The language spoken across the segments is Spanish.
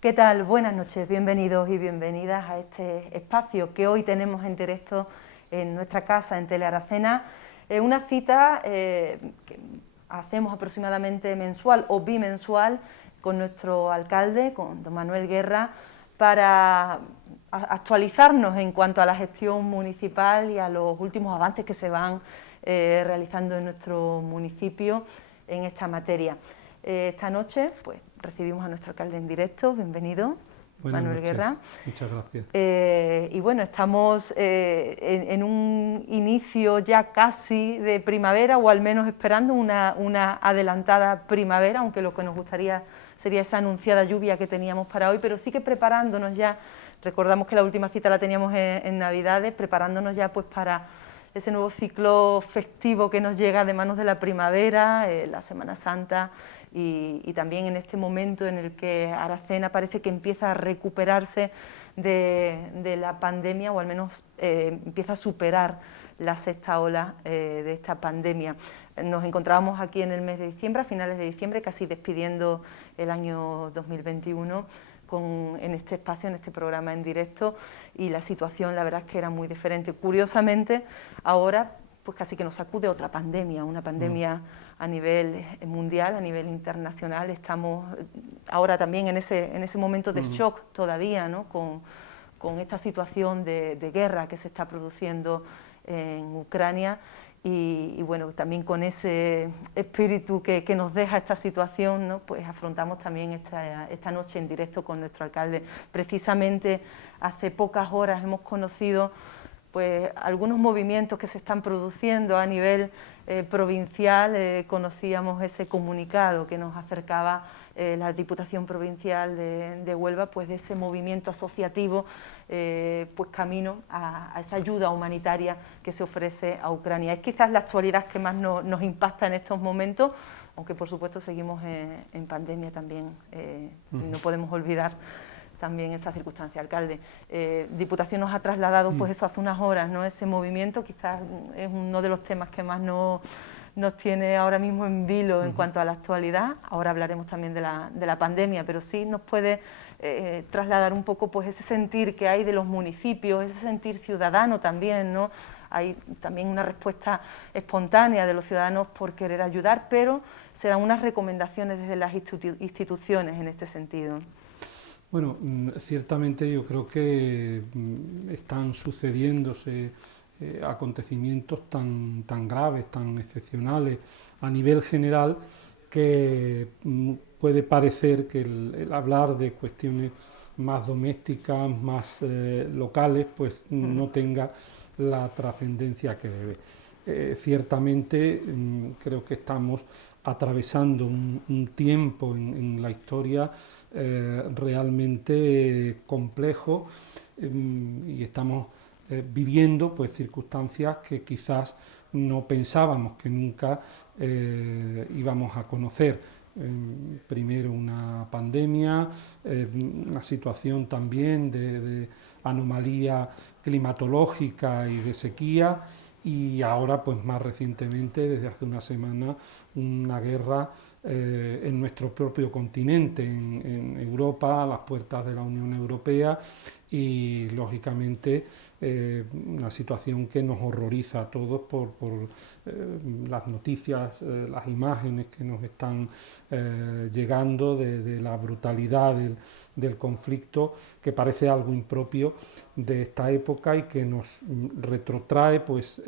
¿Qué tal? Buenas noches, bienvenidos y bienvenidas a este espacio que hoy tenemos en directo en nuestra casa, en Telearacena. Una cita que hacemos aproximadamente mensual o bimensual con nuestro alcalde, con don Manuel Guerra, para actualizarnos en cuanto a la gestión municipal y a los últimos avances que se van realizando en nuestro municipio en esta materia. Esta noche pues recibimos a nuestro alcalde en directo, bienvenido. Buenas Manuel noches, Guerra. muchas gracias. Y bueno, estamos en un inicio ya casi de primavera, o al menos esperando una adelantada primavera, aunque lo que nos gustaría sería esa anunciada lluvia que teníamos para hoy, pero sí que preparándonos ya. Recordamos que la última cita la teníamos en Navidades, preparándonos ya pues para ese nuevo ciclo festivo que nos llega de manos de la primavera, la Semana Santa, y también en este momento en el que Aracena parece que empieza a recuperarse de la pandemia, o al menos empieza a superar la sexta ola de esta pandemia. Nos encontrábamos aquí en el mes de diciembre, a finales de diciembre, casi despidiendo el año 2021, en este espacio, en este programa en directo, y la situación la verdad es que era muy diferente. Curiosamente, ahora pues casi que nos sacude otra pandemia, una pandemia a nivel mundial, a nivel internacional. Estamos ahora también en ese momento de shock todavía, ¿no? con esta situación de guerra que se está produciendo en Ucrania. Y bueno, también con ese espíritu que nos deja esta situación, ¿no? Pues afrontamos también esta noche en directo con nuestro alcalde. Precisamente hace pocas horas hemos conocido pues algunos movimientos que se están produciendo a nivel provincial. Conocíamos ese comunicado que nos acercaba la Diputación Provincial de Huelva, pues de ese movimiento asociativo, pues camino a esa ayuda humanitaria que se ofrece a Ucrania. Es quizás la actualidad que más nos impacta en estos momentos, aunque por supuesto seguimos en pandemia también, no podemos olvidar también esa circunstancia. Alcalde, Diputación nos ha trasladado pues eso hace unas horas, ¿no? Ese movimiento quizás es uno de los temas que más nos tiene ahora mismo en vilo en cuanto a la actualidad. Ahora hablaremos también de la pandemia, pero sí nos puede trasladar un poco pues ese sentir que hay de los municipios, ese sentir ciudadano también, ¿no? Hay también una respuesta espontánea de los ciudadanos por querer ayudar, pero se dan unas recomendaciones desde las instituciones en este sentido. Bueno, ciertamente yo creo que están sucediéndose acontecimientos tan graves, tan excepcionales a nivel general, que puede parecer que el hablar de cuestiones más domésticas, más locales, pues no tenga la trascendencia que debe. Ciertamente creo que estamos atravesando un tiempo en la historia realmente complejo, y estamos viviendo pues circunstancias que quizás no pensábamos que nunca íbamos a conocer. Primero una pandemia, una situación también de anomalía climatológica y de sequía, y ahora pues más recientemente, desde hace una semana, una guerra en nuestro propio continente, en Europa, a las puertas de la Unión Europea, y lógicamente una situación que nos horroriza a todos por las noticias, las imágenes que nos están llegando de la brutalidad del conflicto, que parece algo impropio de esta época y que nos retrotrae pues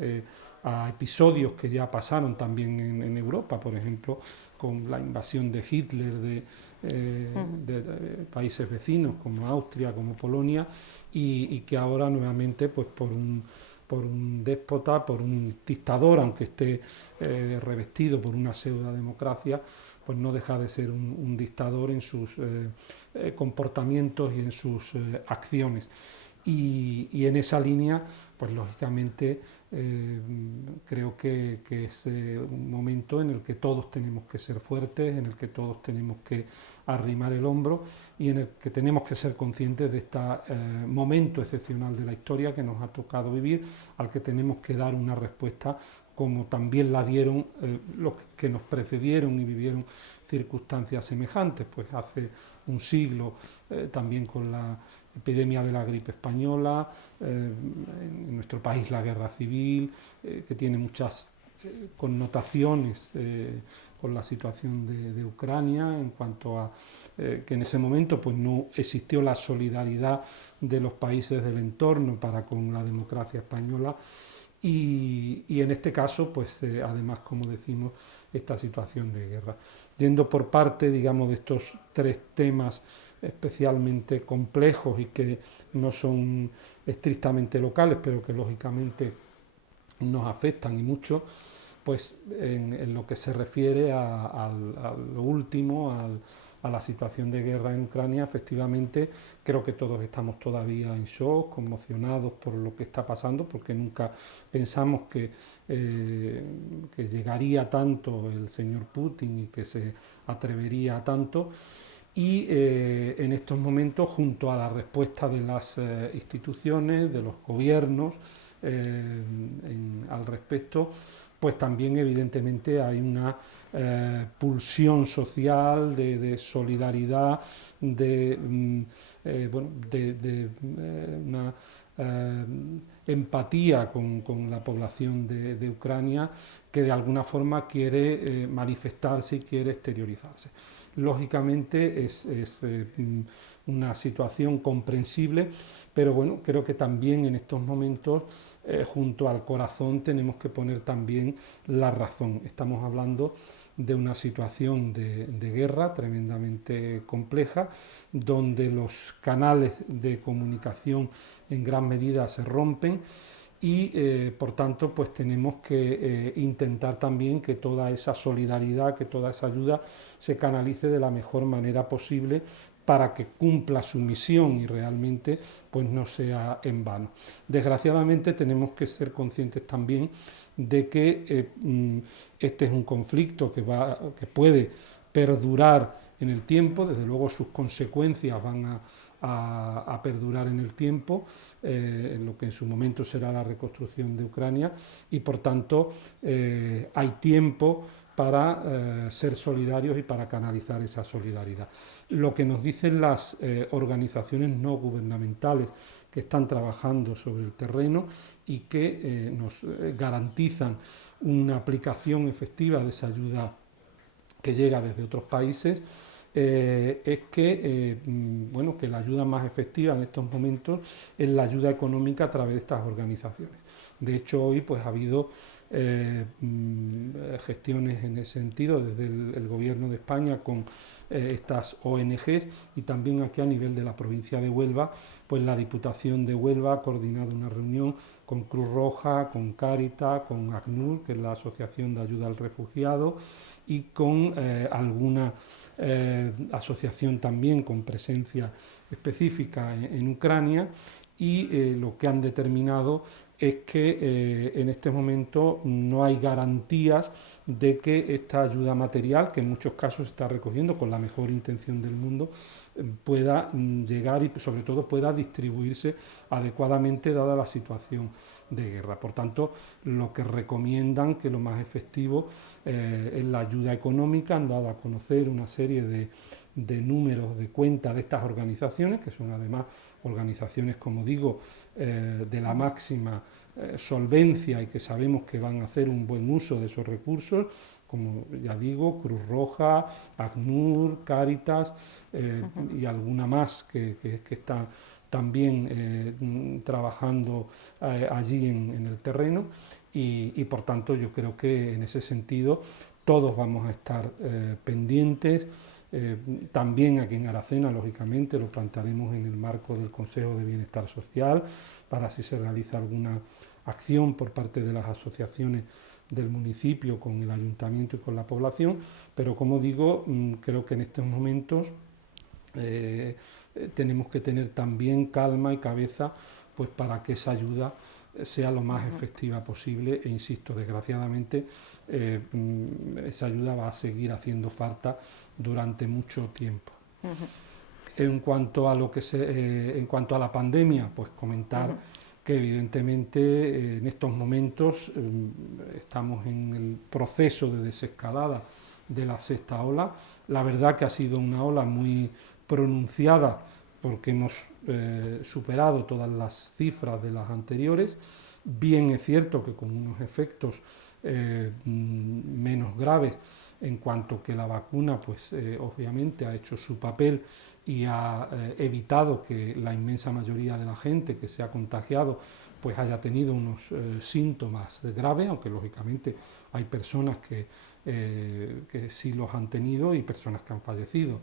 a episodios que ya pasaron también en Europa, por ejemplo, con la invasión de Hitler de países vecinos como Austria, como Polonia, y que ahora nuevamente pues por un déspota, por un dictador, aunque esté revestido por una pseudodemocracia, pues no deja de ser un dictador en sus comportamientos y en sus acciones. Y en esa línea, pues lógicamente creo que es un momento en el que todos tenemos que ser fuertes, en el que todos tenemos que arrimar el hombro, y en el que tenemos que ser conscientes de este momento excepcional de la historia que nos ha tocado vivir, al que tenemos que dar una respuesta como también la dieron los que nos precedieron y vivieron circunstancias semejantes. Pues hace un siglo también con la epidemia de la gripe española, en nuestro país la guerra civil, que tiene muchas connotaciones con la situación de Ucrania, en cuanto a que en ese momento pues no existió la solidaridad de los países del entorno para con la democracia española, y en este caso pues además, como decimos, esta situación de guerra. Yendo por parte, digamos, de estos tres temas especialmente complejos y que no son estrictamente locales, pero que lógicamente nos afectan y mucho, pues en lo que se refiere a lo último, a la situación de guerra en Ucrania, efectivamente creo que todos estamos todavía en shock, conmocionados por lo que está pasando, porque nunca pensamos que llegaría tanto el señor Putin y que se atrevería a tanto. Y en estos momentos, junto a la respuesta de las instituciones, de los gobiernos al respecto, pues también evidentemente hay una pulsión social de solidaridad, una empatía con la población de Ucrania, que de alguna forma quiere manifestarse y quiere exteriorizarse. Lógicamente es una situación comprensible, pero bueno, creo que también en estos momentos junto al corazón tenemos que poner también la razón. Estamos hablando de una situación de guerra tremendamente compleja, donde los canales de comunicación en gran medida se rompen, y por tanto pues tenemos que intentar también que toda esa solidaridad, que toda esa ayuda se canalice de la mejor manera posible para que cumpla su misión y realmente pues no sea en vano. Desgraciadamente tenemos que ser conscientes también de que este es un conflicto que puede perdurar en el tiempo. Desde luego sus consecuencias van a perdurar en el tiempo, en lo que en su momento será la reconstrucción de Ucrania, y por tanto hay tiempo para ser solidarios y para canalizar esa solidaridad. Lo que nos dicen las organizaciones no gubernamentales que están trabajando sobre el terreno y que nos garantizan una aplicación efectiva de esa ayuda que llega desde otros países, es que, que la ayuda más efectiva en estos momentos es la ayuda económica a través de estas organizaciones. De hecho, hoy pues ha habido gestiones en ese sentido desde el Gobierno de España con estas ONGs, y también aquí a nivel de la provincia de Huelva, pues la Diputación de Huelva ha coordinado una reunión con Cruz Roja, con Cáritas, con ACNUR, que es la Asociación de Ayuda al Refugiado, y con alguna asociación también con presencia específica en Ucrania, y lo que han determinado es que en este momento no hay garantías de que esta ayuda material, que en muchos casos se está recogiendo con la mejor intención del mundo, pueda llegar y sobre todo pueda distribuirse adecuadamente dada la situación de guerra. Por tanto, lo que recomiendan, que lo más efectivo es la ayuda económica. Han dado a conocer una serie de números de cuenta de estas organizaciones, que son además organizaciones, como digo, de la máxima solvencia, y que sabemos que van a hacer un buen uso de esos recursos, como ya digo, Cruz Roja, ACNUR, Cáritas y alguna más que está también trabajando allí en el terreno, y por tanto yo creo que en ese sentido todos vamos a estar pendientes. También aquí en Aracena, lógicamente, lo plantearemos en el marco del Consejo de Bienestar Social, para si se realiza alguna acción por parte de las asociaciones del municipio con el ayuntamiento y con la población, pero como digo, creo que en estos momentos tenemos que tener también calma y cabeza pues para que esa ayuda sea lo más efectiva posible, e insisto, desgraciadamente esa ayuda va a seguir haciendo falta durante mucho tiempo. En cuanto a en cuanto a la pandemia, pues comentar que evidentemente en estos momentos estamos en el proceso de desescalada de la sexta ola. La verdad que ha sido una ola muy pronunciada porque hemos superado todas las cifras de las anteriores. Bien es cierto que con unos efectos menos graves, en cuanto que la vacuna pues obviamente ha hecho su papel y ha evitado que la inmensa mayoría de la gente que se ha contagiado pues haya tenido unos síntomas graves, aunque lógicamente hay personas que sí los han tenido y personas que han fallecido.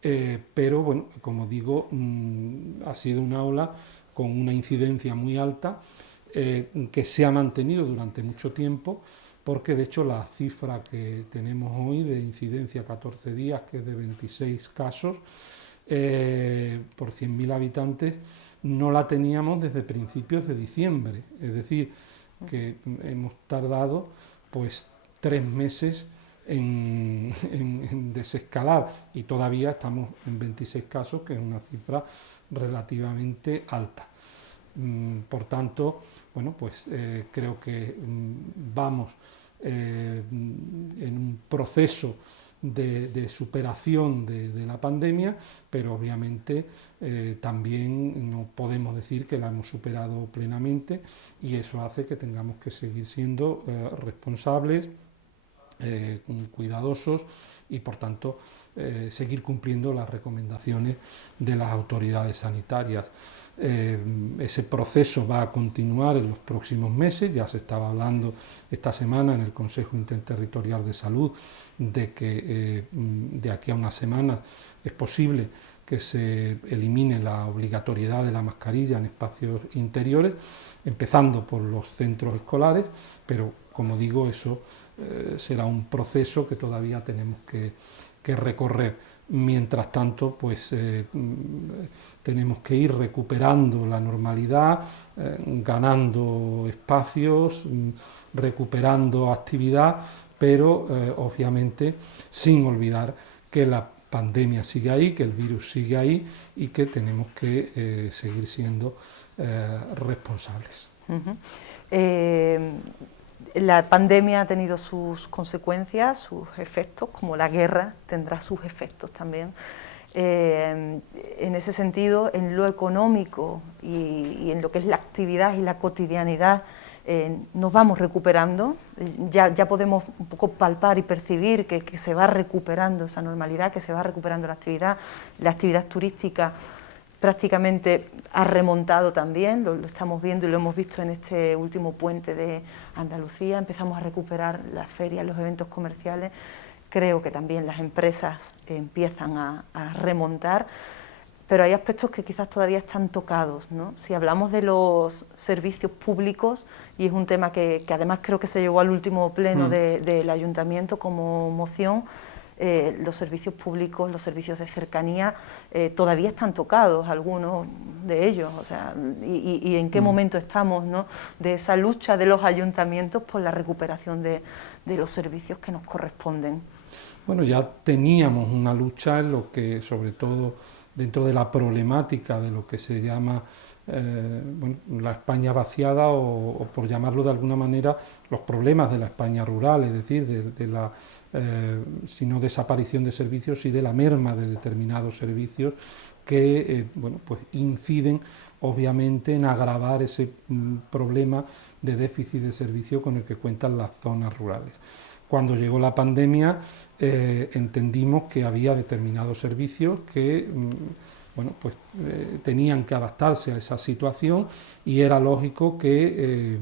Pero bueno, como digo, ha sido una ola con una incidencia muy alta que se ha mantenido durante mucho tiempo, porque de hecho la cifra que tenemos hoy de incidencia 14 días, que es de 26 casos por 100.000 habitantes, no la teníamos desde principios de diciembre, es decir, que hemos tardado pues 3 meses en desescalar y todavía estamos en 26 casos, que es una cifra relativamente alta. Por tanto, bueno, pues creo que vamos en un proceso de superación de la pandemia, pero obviamente también no podemos decir que la hemos superado plenamente, y eso hace que tengamos que seguir siendo responsables, cuidadosos, y por tanto seguir cumpliendo las recomendaciones de las autoridades sanitarias. Ese proceso va a continuar en los próximos meses. Ya se estaba hablando esta semana en el Consejo Interterritorial de Salud de que de aquí a unas semanas es posible que se elimine la obligatoriedad de la mascarilla en espacios interiores, empezando por los centros escolares, pero como digo, eso será un proceso que todavía tenemos que recorrer. Mientras tanto, pues tenemos que ir recuperando la normalidad, ganando espacios, recuperando actividad, pero obviamente sin olvidar que la pandemia sigue ahí, que el virus sigue ahí y que tenemos que seguir siendo responsables. La pandemia ha tenido sus consecuencias, sus efectos, como la guerra tendrá sus efectos también. En ese sentido, en lo económico y en lo que es la actividad y la cotidianidad, nos vamos recuperando. Ya podemos un poco palpar y percibir que se va recuperando esa normalidad, que se va recuperando la actividad turística prácticamente ha remontado también, lo estamos viendo y lo hemos visto en este último puente de Andalucía. Empezamos a recuperar las ferias, los eventos comerciales. Creo que también las empresas empiezan a remontar, pero hay aspectos que quizás todavía están tocados, ¿no? Si hablamos de los servicios públicos, y es un tema que además creo que se llevó al último pleno del Ayuntamiento como moción, los servicios públicos, los servicios de cercanía, todavía están tocados, algunos de ellos, o sea, y en qué momento estamos, ¿no?, de esa lucha de los ayuntamientos por la recuperación de los servicios que nos corresponden. Bueno, ya teníamos una lucha en lo que, sobre todo dentro de la problemática de lo que se llama la España vaciada, o por llamarlo de alguna manera, los problemas de la España rural, es decir, de la si no desaparición de servicios, y de la merma de determinados servicios que pues inciden obviamente en agravar ese problema de déficit de servicio con el que cuentan las zonas rurales. Cuando llegó la pandemia entendimos que había determinados servicios que tenían que adaptarse a esa situación y era lógico que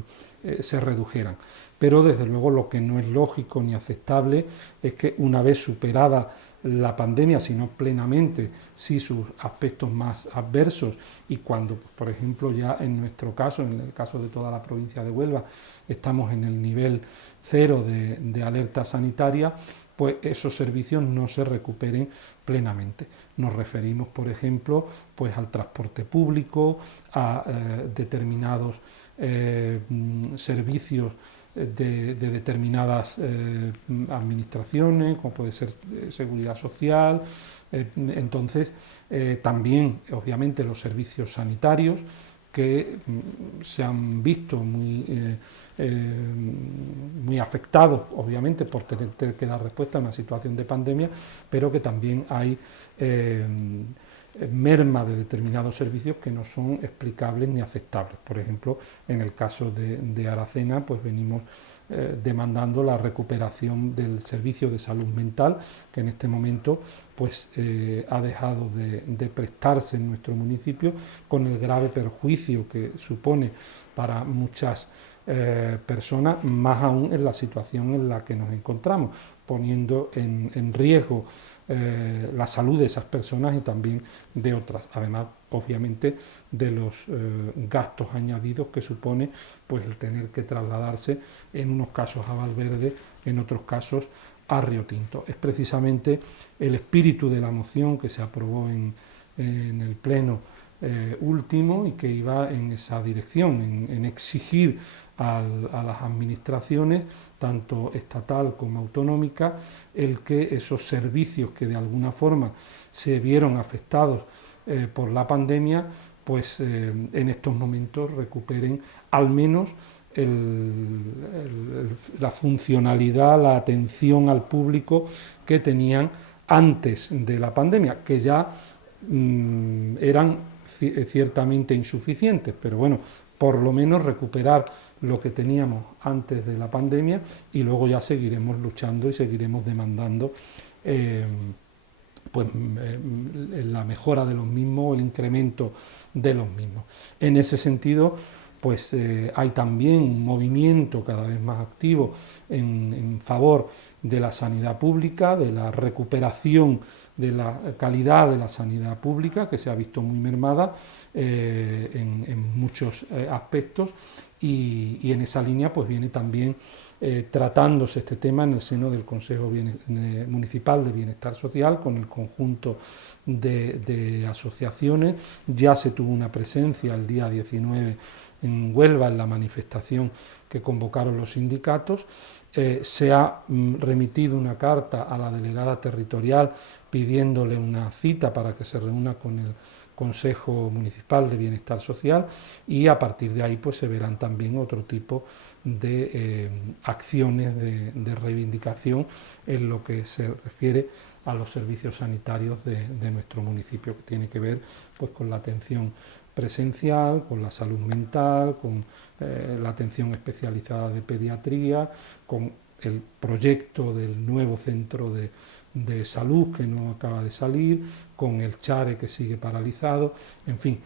se redujeran. Pero desde luego lo que no es lógico ni aceptable es que una vez superada la pandemia, si no plenamente, sí sus aspectos más adversos, y cuando, por ejemplo, ya en nuestro caso, en el caso de toda la provincia de Huelva, estamos en el nivel 0 de alerta sanitaria, pues esos servicios no se recuperen plenamente. Nos referimos, por ejemplo, pues al transporte público, a determinados servicios de determinadas administraciones, como puede ser seguridad social. Entonces, también, obviamente, los servicios sanitarios, que se han visto muy afectados, obviamente, por tener que dar respuesta a una situación de pandemia, pero que también hay merma de determinados servicios que no son explicables ni aceptables. Por ejemplo, en el caso de Aracena, pues venimos demandando la recuperación del servicio de salud mental, que en este momento pues ha dejado de prestarse en nuestro municipio, con el grave perjuicio que supone para muchas personas, más aún en la situación en la que nos encontramos, poniendo en riesgo la salud de esas personas y también de otras, además obviamente de los gastos añadidos que supone pues el tener que trasladarse en unos casos a Valverde, en otros casos a Río Tinto. Es precisamente el espíritu de la moción que se aprobó en el pleno último y que iba en esa dirección, en exigir a las administraciones, tanto estatal como autonómica, el que esos servicios que de alguna forma se vieron afectados por la pandemia, pues en estos momentos recuperen al menos la funcionalidad, la atención al público que tenían antes de la pandemia, que ya eran ciertamente insuficientes, pero bueno, por lo menos recuperar lo que teníamos antes de la pandemia y luego ya seguiremos luchando y seguiremos demandando la mejora de los mismos, el incremento de los mismos. En ese sentido, pues hay también un movimiento cada vez más activo en favor de la sanidad pública, de la recuperación de la calidad de la sanidad pública, que se ha visto muy mermada en muchos aspectos, y en esa línea pues viene también tratándose este tema en el seno del Consejo Municipal de Bienestar Social con el conjunto de asociaciones. Ya se tuvo una presencia el día 19 en Huelva en la manifestación que convocaron los sindicatos. Se ha remitido una carta a la delegada territorial pidiéndole una cita para que se reúna con el Consejo Municipal de Bienestar Social, y a partir de ahí pues se verán también otro tipo de acciones de reivindicación en lo que se refiere a los servicios sanitarios de nuestro municipio, que tiene que ver pues con la atención presencial, con la salud mental, con la atención especializada de pediatría, con el proyecto del nuevo centro de salud que no acaba de salir, con el CHARE que sigue paralizado, en fin,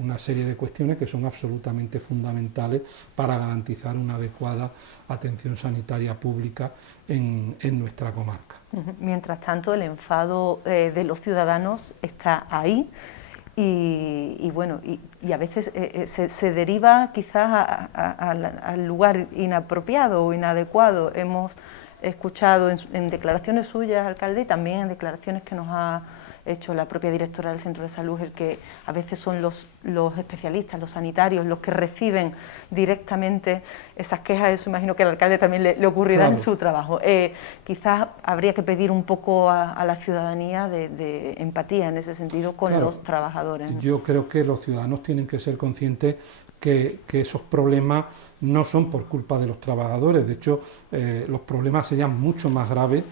una serie de cuestiones que son absolutamente fundamentales para garantizar una adecuada atención sanitaria pública en nuestra comarca. Mientras tanto, el enfado de los ciudadanos está ahí. Y bueno, y a veces se deriva quizás al lugar inapropiado o inadecuado. Hemos escuchado en declaraciones suyas, alcalde, y también en declaraciones que nos ha hecho la propia directora del Centro de Salud, el que a veces son los especialistas, los sanitarios, los que reciben directamente esas quejas. Eso imagino que al alcalde también le ocurrirá en su trabajo. Quizás habría que pedir un poco a la ciudadanía de empatía en ese sentido con los trabajadores, ¿no? Yo creo que los ciudadanos tienen que ser conscientes que esos problemas no son por culpa de los trabajadores. De hecho, los problemas serían mucho más graves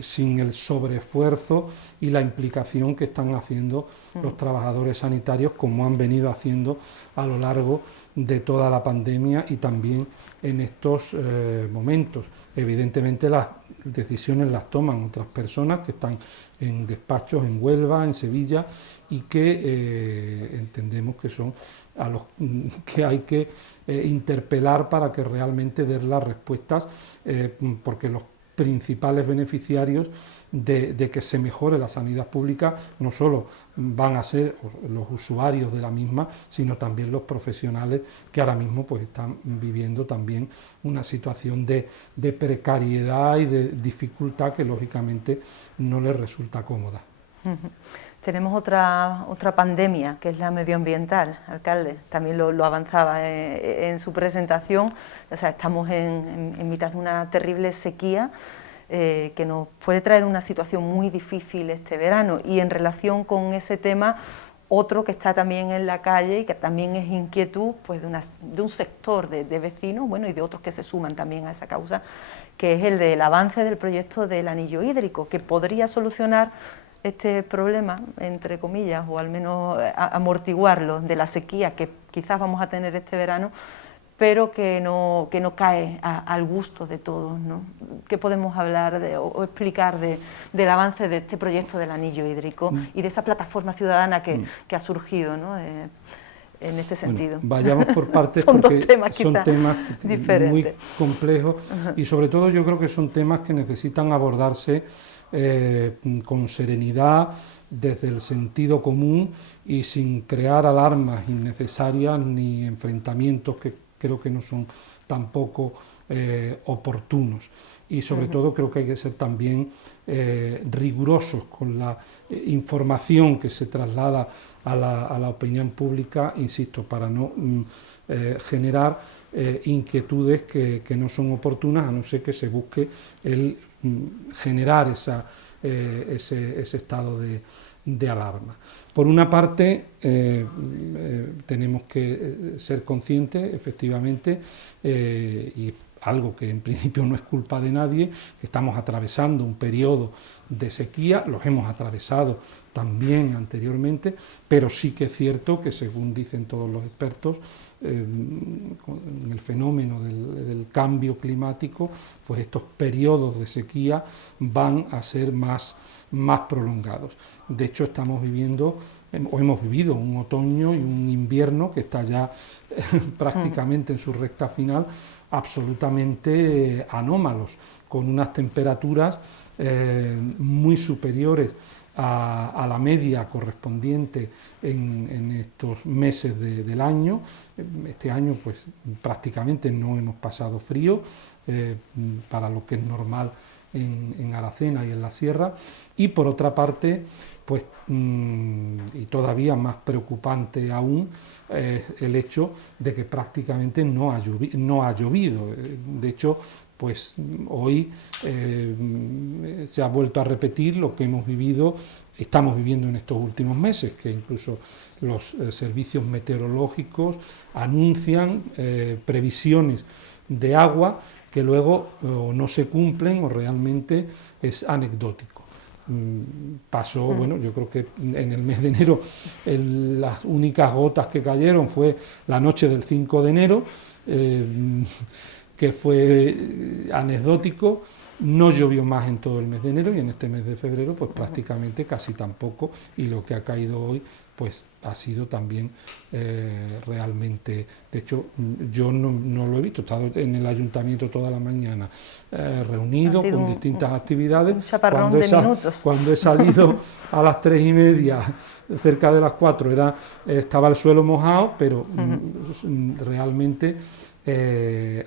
sin el sobreesfuerzo y la implicación que están haciendo los trabajadores sanitarios, como han venido haciendo a lo largo de toda la pandemia y también en estos momentos. Evidentemente las decisiones las toman otras personas que están en despachos en Huelva, en Sevilla, y que entendemos que son a los que hay que interpelar para que realmente den las respuestas, porque los principales beneficiarios de que se mejore la sanidad pública no solo van a ser los usuarios de la misma, sino también los profesionales que ahora mismo pues están viviendo también una situación de precariedad y de dificultad que lógicamente no les resulta cómoda. Tenemos otra pandemia, que es la medioambiental, alcalde, también lo avanzaba en su presentación. O sea, estamos en mitad de una terrible sequía que nos puede traer una situación muy difícil este verano, y en relación con ese tema, Otro que está también en la calle y que también es inquietud pues, de un sector de vecinos, bueno, y de otros que se suman también a esa causa, que es el del avance del proyecto del anillo hídrico, que podría solucionar este problema, entre comillas, o al menos amortiguarlo, de la sequía que quizás vamos a tener este verano, pero que no cae al gusto de todos, ¿no? ¿Qué podemos hablar o explicar del avance de este proyecto del anillo hídrico y de esa plataforma ciudadana que ha surgido, ¿no? En este sentido? Bueno, vayamos por partes son porque dos temas son temas muy diferentes. complejos y sobre todo yo creo que son temas que necesitan abordarse con serenidad, desde el sentido común y sin crear alarmas innecesarias ni enfrentamientos que creo que no son tampoco oportunos. Y sobre todo creo que hay que ser también rigurosos con la información que se traslada a la opinión pública, insisto, para no generar inquietudes que no son oportunas, a no ser que se busque el generar ese estado de alarma. Por una parte, tenemos que ser conscientes, efectivamente, y algo que en principio no es culpa de nadie, que estamos atravesando un periodo de sequía, los hemos atravesado también anteriormente, pero sí que es cierto que, según dicen todos los expertos, en el fenómeno del cambio climático, pues estos periodos de sequía van a ser más prolongados. De hecho, estamos viviendo, o hemos vivido, un otoño y un invierno que está ya prácticamente en su recta final, absolutamente anómalos, con unas temperaturas muy superiores a la media correspondiente en estos meses del año. Este año pues prácticamente no hemos pasado frío, para lo que es normal en Aracena y en la sierra, y por otra parte, pues, y todavía más preocupante aún, el hecho de que prácticamente no ha llovido. De hecho, pues hoy se ha vuelto a repetir lo que estamos viviendo en estos últimos meses, que incluso los servicios meteorológicos anuncian previsiones de agua que luego no se cumplen o realmente es anecdótico. Pasó, bueno, yo creo que en el mes de enero las únicas gotas que cayeron fue la noche del 5 de enero, que fue anecdótico. No llovió más en todo el mes de enero y en este mes de febrero pues prácticamente casi tampoco, y lo que ha caído hoy pues ha sido también realmente, de hecho yo no lo he visto, he estado en el ayuntamiento toda la mañana reunido con distintas actividades, un chaparrón de minutos. Cuando he salido a las 3:30, cerca de las 4, estaba el suelo mojado, pero realmente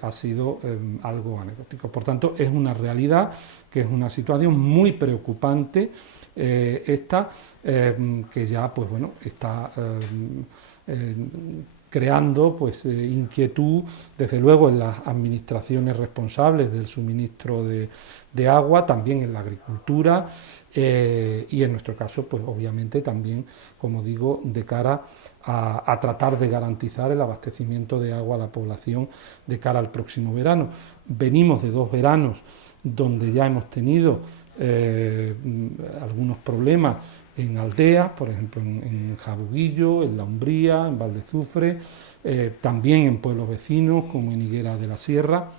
ha sido algo anecdótico. Por tanto, es una realidad, que es una situación muy preocupante, que ya pues bueno está creando pues inquietud, desde luego en las administraciones responsables del suministro de agua, también en la agricultura, y en nuestro caso pues obviamente también, como digo, de cara a tratar de garantizar el abastecimiento de agua a la población de cara al próximo verano. Venimos de 2 veranos donde ya hemos tenido algunos problemas en aldeas, por ejemplo en Jabuguillo, en La Umbría, en Valdezufre, también en pueblos vecinos como en Higuera de la Sierra,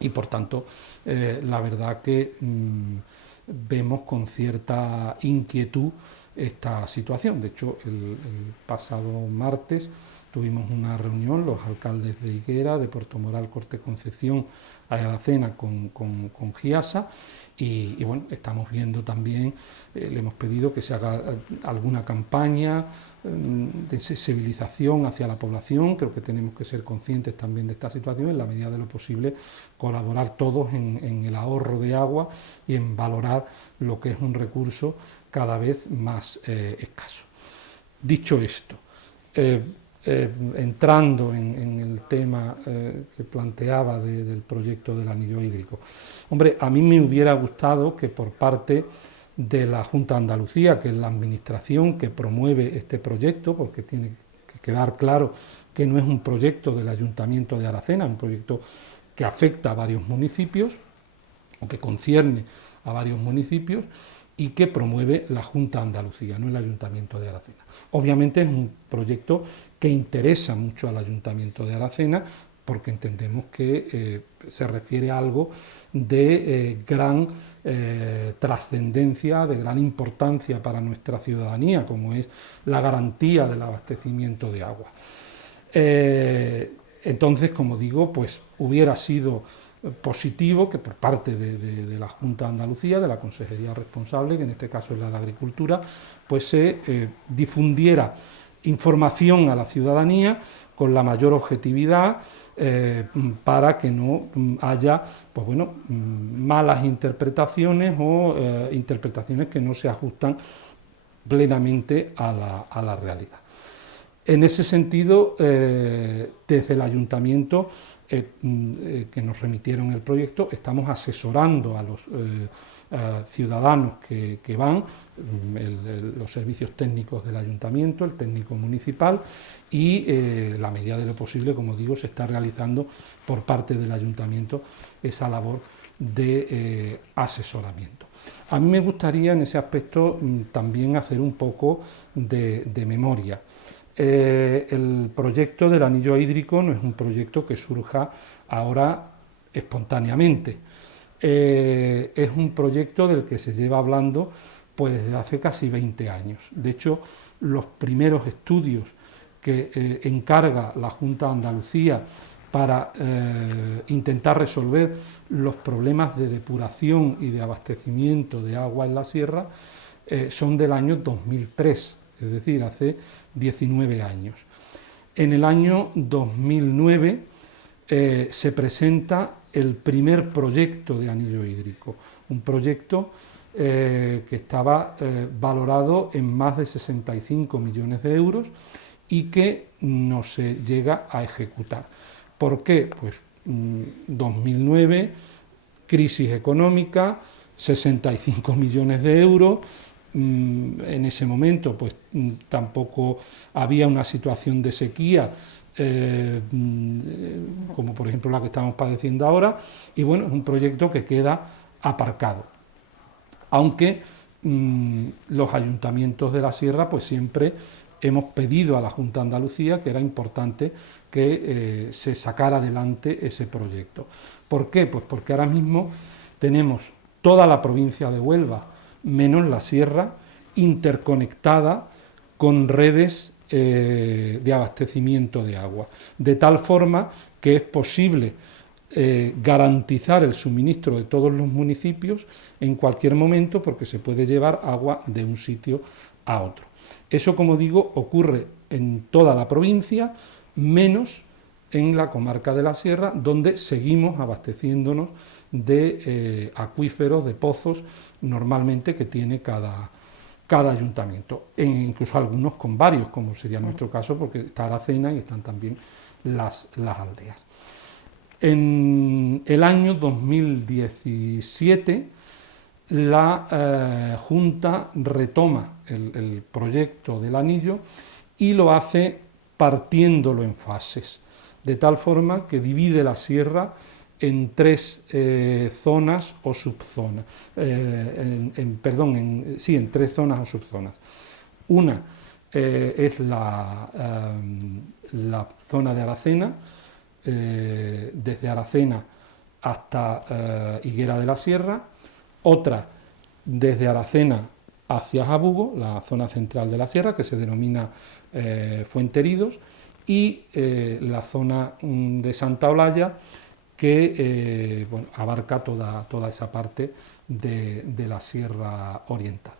y por tanto la verdad que vemos con cierta inquietud esta situación. De hecho, el pasado martes tuvimos una reunión, los alcaldes de Higuera, de Portomoral, Corte Concepción, Aracena con GIASA, y bueno, estamos viendo también, le hemos pedido que se haga alguna campaña de sensibilización hacia la población. Creo que tenemos que ser conscientes también de esta situación, en la medida de lo posible colaborar todos en el ahorro de agua y en valorar lo que es un recurso cada vez más escaso. Dicho esto, entrando en el tema que planteaba del proyecto del anillo hídrico, hombre, a mí me hubiera gustado que por parte de la Junta de Andalucía, que es la administración que promueve este proyecto, porque tiene que quedar claro que no es un proyecto del Ayuntamiento de Aracena, es un proyecto que afecta a varios municipios, o que concierne a varios municipios, y que promueve la Junta de Andalucía, no el Ayuntamiento de Aracena. Obviamente es un proyecto que interesa mucho al Ayuntamiento de Aracena, porque entendemos que se refiere a algo de gran trascendencia, de gran importancia para nuestra ciudadanía, como es la garantía del abastecimiento de agua. Entonces, como digo, pues hubiera sido positivo que por parte de la Junta de Andalucía, de la consejería responsable, que en este caso es la de Agricultura, pues se difundiera información a la ciudadanía con la mayor objetividad, para que no haya, pues bueno, malas interpretaciones o interpretaciones que no se ajustan plenamente a la realidad. En ese sentido, desde el Ayuntamiento, que nos remitieron el proyecto, estamos asesorando a los ciudadanos que van, los servicios técnicos del Ayuntamiento, el técnico municipal, y en la medida de lo posible, como digo, se está realizando por parte del Ayuntamiento esa labor de asesoramiento. A mí me gustaría en ese aspecto también hacer un poco de memoria. El proyecto del anillo hídrico no es un proyecto que surja ahora espontáneamente. Es un proyecto del que se lleva hablando pues desde hace casi 20 años. De hecho, los primeros estudios que encarga la Junta de Andalucía para intentar resolver los problemas de depuración y de abastecimiento de agua en la sierra son del año 2003, es decir, hace 19 años. En el año 2009 se presenta el primer proyecto de anillo hídrico, un proyecto que estaba valorado en más de 65 millones de euros y que no se llega a ejecutar. ¿Por qué? Pues 2009, crisis económica, 65 millones de euros. En ese momento pues tampoco había una situación de sequía como por ejemplo la que estamos padeciendo ahora, y bueno, es un proyecto que queda aparcado, aunque los ayuntamientos de la sierra pues siempre hemos pedido a la Junta de Andalucía que era importante que se sacara adelante ese proyecto. ¿Por qué? Pues porque ahora mismo tenemos toda la provincia de Huelva menos la sierra, interconectada con redes de abastecimiento de agua, de tal forma que es posible garantizar el suministro de todos los municipios en cualquier momento, porque se puede llevar agua de un sitio a otro. Eso, como digo, ocurre en toda la provincia, menos en la comarca de la sierra, donde seguimos abasteciéndonos de acuíferos, de pozos, normalmente que tiene cada ayuntamiento, e incluso algunos con varios, como sería nuestro caso, porque está Aracena y están también las aldeas. En el año 2017, la Junta retoma el proyecto del anillo y lo hace partiéndolo en fases, de tal forma que divide la sierra en tres zonas o subzonas, en tres zonas o subzonas. Una es la zona de Aracena, desde Aracena hasta Higuera de la Sierra, otra desde Aracena hacia Jabugo, la zona central de la sierra, que se denomina Fuenteridos, y la zona de Santa Olalla, que abarca toda esa parte de la Sierra Oriental.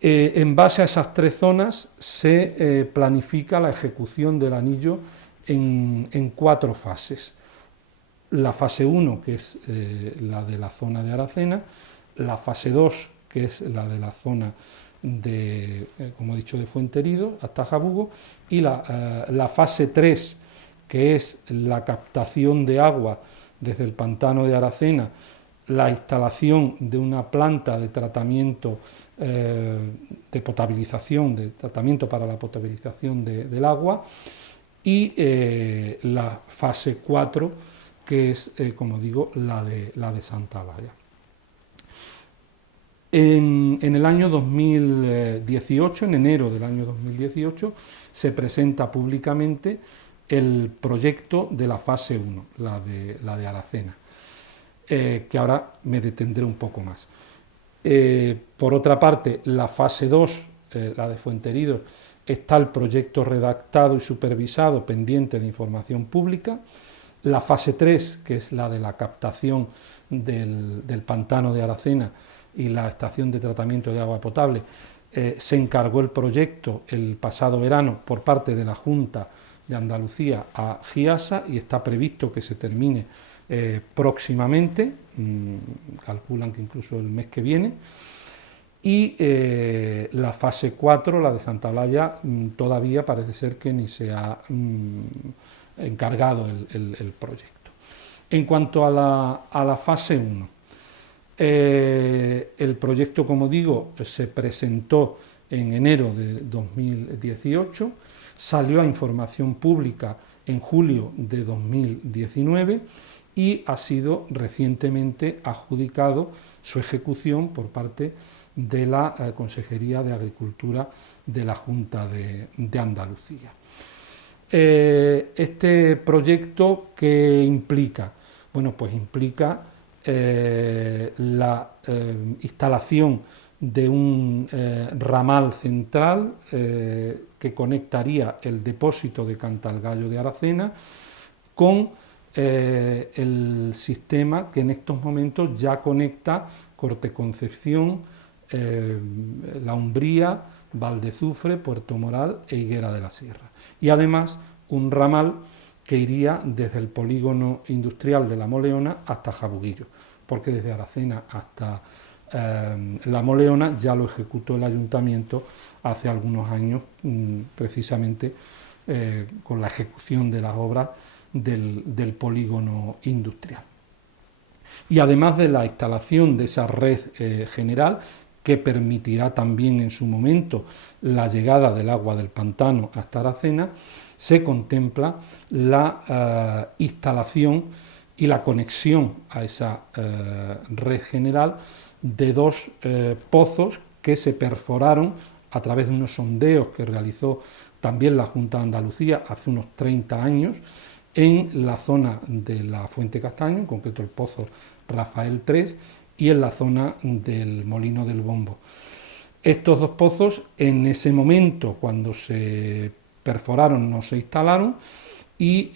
En base a esas tres zonas se planifica la ejecución del anillo en 4 fases. La fase 1, que es la de la zona de Aracena, la fase 2, que es la de la zona de, como he dicho, de Fuenterido hasta Jabugo, y la fase 3, que es la captación de agua desde el pantano de Aracena la instalación de una planta de tratamiento de potabilización, de tratamiento para la potabilización del agua, y la fase 4, que es, como digo, la de Santa Olalla. En el año 2018, en enero del año 2018, se presenta públicamente el proyecto de la fase 1, la de Aracena, que ahora me detendré un poco más. Por otra parte, la fase 2, la de Fuenteridos, está el proyecto redactado y supervisado pendiente de información pública. La fase 3, que es la de la captación del pantano de Aracena y la estación de tratamiento de agua potable, se encargó el proyecto el pasado verano por parte de la Junta de Andalucía a GIASA y está previsto que se termine próximamente, calculan que incluso el mes que viene, y la fase 4, la de Santa Olalla, todavía parece ser que ni se ha encargado el proyecto. En cuanto a la fase 1, el proyecto, como digo, se presentó en enero de 2018, salió a información pública en julio de 2019 y ha sido recientemente adjudicado su ejecución por parte de la Consejería de Agricultura de la Junta de Andalucía. Este proyecto, ¿qué implica? Bueno, pues implica la instalación de un ramal central que conectaría el depósito de Cantalgallo de Aracena con el sistema que en estos momentos ya conecta Corteconcepción, La Umbría, Valdezufre, Puerto Moral e Higuera de la Sierra. Y además un ramal que iría desde el polígono industrial de La Moleona hasta Jabuguillo, porque desde Aracena hasta La Moleona ya lo ejecutó el ayuntamiento hace algunos años, precisamente con la ejecución de las obras del polígono industrial. Y además de la instalación de esa red general, que permitirá también en su momento la llegada del agua del pantano hasta Aracena, se contempla la instalación y la conexión a esa red general de dos pozos que se perforaron a través de unos sondeos que realizó también la Junta de Andalucía hace unos 30 años en la zona de la Fuente Castaño, en concreto el pozo Rafael III, y en la zona del Molino del Bombo. Estos dos pozos, en ese momento, cuando se perforaron, no se instalaron y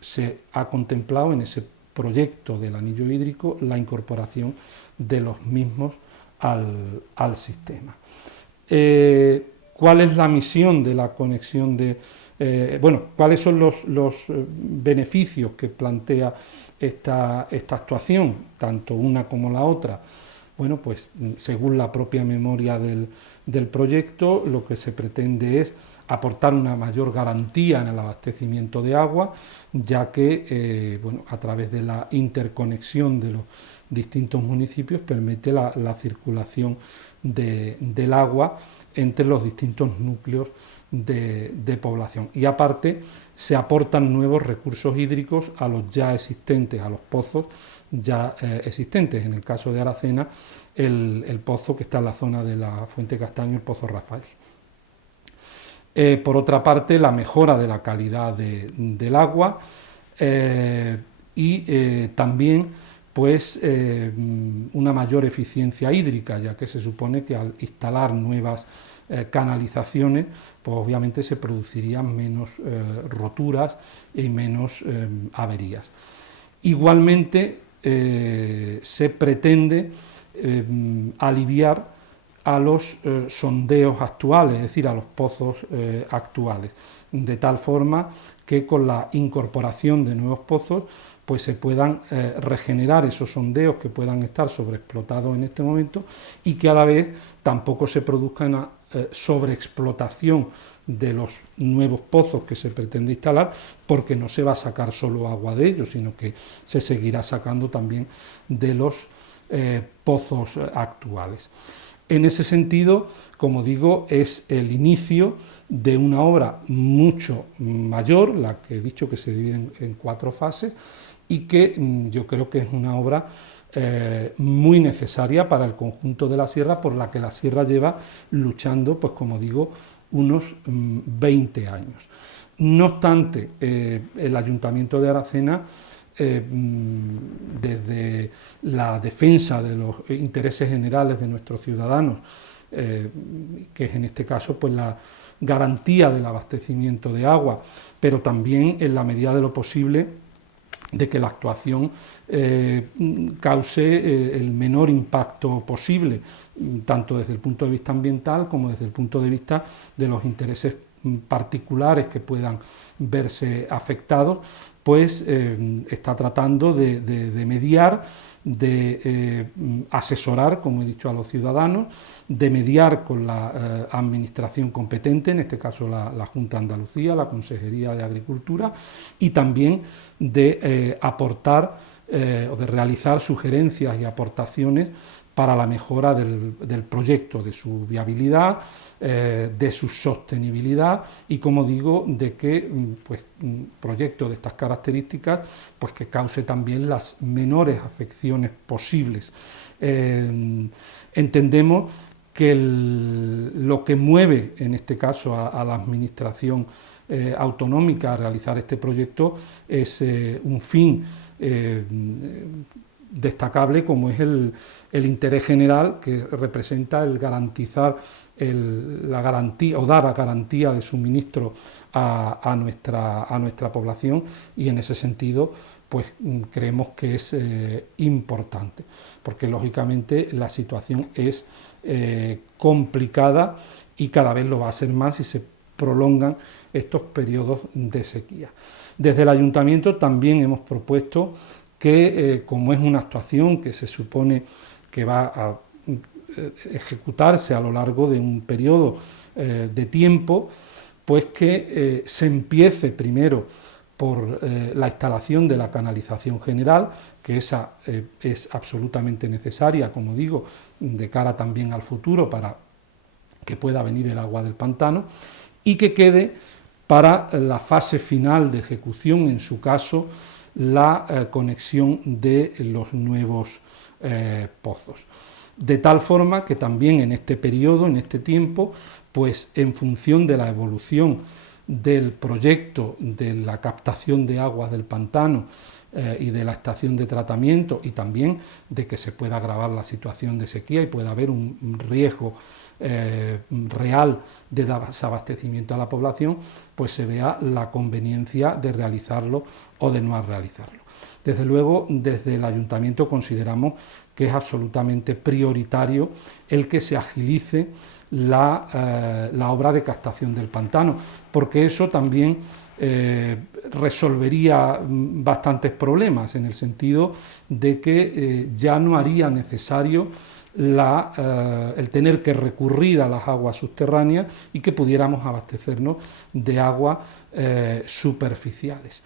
se ha contemplado en ese proyecto del anillo hídrico la incorporación de los mismos al sistema. ¿Cuál es la misión de la conexión de... ¿cuáles son los beneficios que plantea esta actuación, tanto una como la otra? Bueno, pues según la propia memoria del proyecto, lo que se pretende es aportar una mayor garantía en el abastecimiento de agua, ya que a través de la interconexión de los distintos municipios permite la circulación del agua entre los distintos núcleos de población. Y aparte se aportan nuevos recursos hídricos a los ya existentes, a los pozos ya existentes. En el caso de Aracena, el pozo que está en la zona de la Fuente Castaño, el pozo Rafael. Por otra parte, la mejora de la calidad del agua y también pues una mayor eficiencia hídrica, ya que se supone que al instalar nuevas canalizaciones, pues obviamente se producirían menos roturas y menos averías. Igualmente se pretende aliviar a los sondeos actuales, es decir, a los pozos actuales, de tal forma que con la incorporación de nuevos pozos pues se puedan regenerar esos sondeos que puedan estar sobreexplotados en este momento y que a la vez tampoco se produzca sobreexplotación de los nuevos pozos que se pretende instalar, porque no se va a sacar solo agua de ellos, sino que se seguirá sacando también de los pozos actuales. En ese sentido, como digo, es el inicio de una obra mucho mayor, la que he dicho que se divide en 4 fases, y que yo creo que es una obra muy necesaria para el conjunto de la sierra, por la que la sierra lleva luchando, pues como digo, unos 20 años. No obstante, el Ayuntamiento de Aracena, desde la defensa de los intereses generales de nuestros ciudadanos, que es en este caso pues la garantía del abastecimiento de agua, pero también en la medida de lo posible de que la actuación cause el menor impacto posible, tanto desde el punto de vista ambiental como desde el punto de vista de los intereses particulares que puedan verse afectados, pues está tratando de mediar, de asesorar, como he dicho, a los ciudadanos, de mediar con la administración competente, en este caso la Junta de Andalucía, la Consejería de Agricultura, y también de aportar o de realizar sugerencias y aportaciones para la mejora del proyecto, de su viabilidad, de su sostenibilidad y, como digo, de que pues, un proyecto de estas características pues, que cause también las menores afecciones posibles. Entendemos que lo que mueve, en este caso, a la Administración autonómica a realizar este proyecto es un fin destacable, como es el interés general, que representa el garantizar la garantía o dar la garantía de suministro a nuestra población, y en ese sentido pues creemos que es importante, porque lógicamente la situación es complicada y cada vez lo va a ser más si se prolongan estos periodos de sequía. Desde el Ayuntamiento también hemos propuesto que, como es una actuación que se supone que va a ejecutarse a lo largo de un periodo de tiempo, pues que se empiece primero por la instalación de la canalización general, que esa es absolutamente necesaria, como digo, de cara también al futuro para que pueda venir el agua del pantano, y que quede para la fase final de ejecución, en su caso, la conexión de los nuevos pozos. De tal forma que también en este periodo, en este tiempo, pues en función de la evolución del proyecto de la captación de aguas del pantano y de la estación de tratamiento, y también de que se pueda agravar la situación de sequía y pueda haber un riesgo real de desabastecimiento a la población, pues se vea la conveniencia de realizarlo o de no realizarlo. Desde luego, desde el Ayuntamiento consideramos que es absolutamente prioritario el que se agilice la obra de captación del pantano, porque eso también resolvería bastantes problemas, en el sentido de que ya no haría necesario el tener que recurrir a las aguas subterráneas y que pudiéramos abastecernos de aguas superficiales.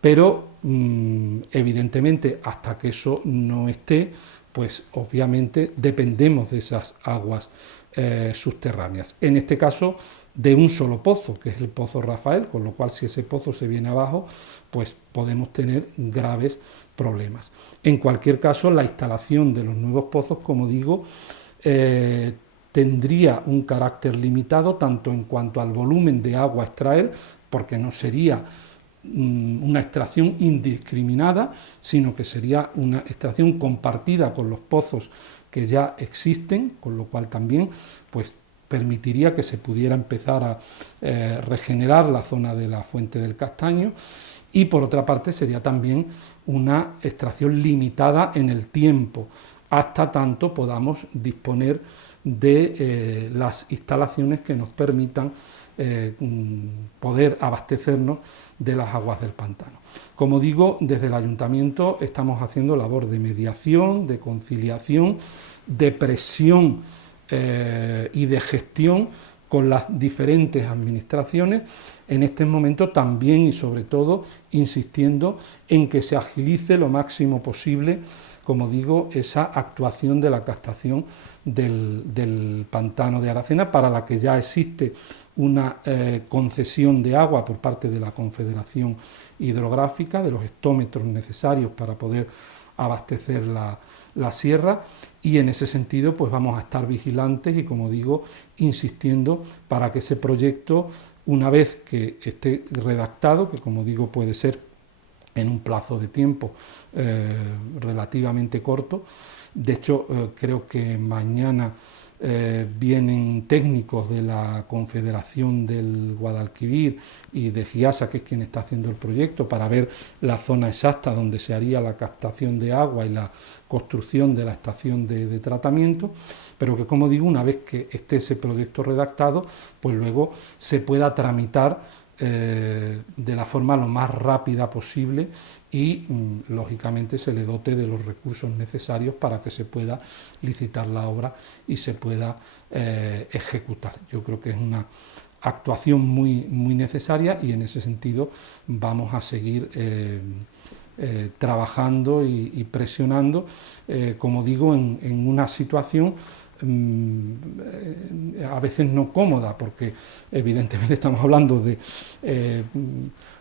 Pero evidentemente, hasta que eso no esté, pues obviamente dependemos de esas aguas subterráneas. En este caso, de un solo pozo, que es el pozo Rafael, con lo cual si ese pozo se viene abajo, pues podemos tener graves problemas. En cualquier caso, la instalación de los nuevos pozos, como digo, tendría un carácter limitado, tanto en cuanto al volumen de agua a extraer, porque no sería una extracción indiscriminada, sino que sería una extracción compartida con los pozos que ya existen, con lo cual también pues permitiría que se pudiera empezar a regenerar la zona de la Fuente del Castaño, y por otra parte sería también una extracción limitada en el tiempo, hasta tanto podamos disponer de las instalaciones que nos permitan poder abastecernos de las aguas del pantano. Como digo, desde el Ayuntamiento estamos haciendo labor de mediación, de conciliación, de presión y de gestión con las diferentes administraciones, en este momento también y sobre todo insistiendo en que se agilice lo máximo posible, como digo, esa actuación de la captación del pantano de Aracena, para la que ya existe una concesión de agua por parte de la Confederación Hidrográfica, de los hectómetros necesarios para poder abastecer la sierra, y en ese sentido pues vamos a estar vigilantes y, como digo, insistiendo para que ese proyecto, una vez que esté redactado, que como digo puede ser en un plazo de tiempo relativamente corto, de hecho creo que mañana vienen técnicos de la Confederación del Guadalquivir y de Giasa, que es quien está haciendo el proyecto, para ver la zona exacta donde se haría la captación de agua y la construcción de la estación de tratamiento, pero que, como digo, una vez que esté ese proyecto redactado, pues luego se pueda tramitar de la forma lo más rápida posible y lógicamente se le dote de los recursos necesarios para que se pueda licitar la obra y se pueda ejecutar. Yo creo que es una actuación muy necesaria, y en ese sentido vamos a seguir trabajando y presionando, como digo, en una situación a veces no cómoda, porque evidentemente estamos hablando de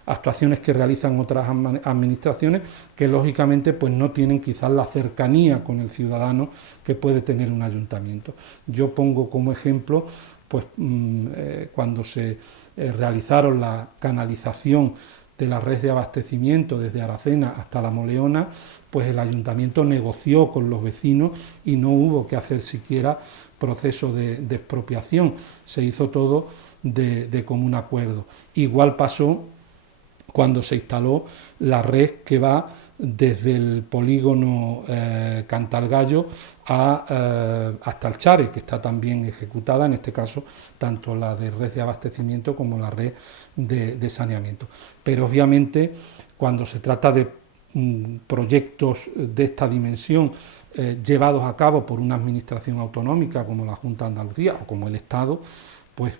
actuaciones que realizan otras administraciones que lógicamente pues no tienen quizás la cercanía con el ciudadano que puede tener un ayuntamiento. Yo pongo como ejemplo pues cuando se realizaron la canalización de la red de abastecimiento desde Aracena hasta La Moleona, pues el ayuntamiento negoció con los vecinos y no hubo que hacer siquiera proceso de expropiación, se hizo todo de común acuerdo. Igual pasó cuando se instaló la red que va desde el polígono Cantalgallo hasta el Chare, que está también ejecutada, en este caso, tanto la de red de abastecimiento como la red de saneamiento. Pero obviamente, cuando se trata de proyectos de esta dimensión llevados a cabo por una administración autonómica como la Junta de Andalucía o como el Estado, pues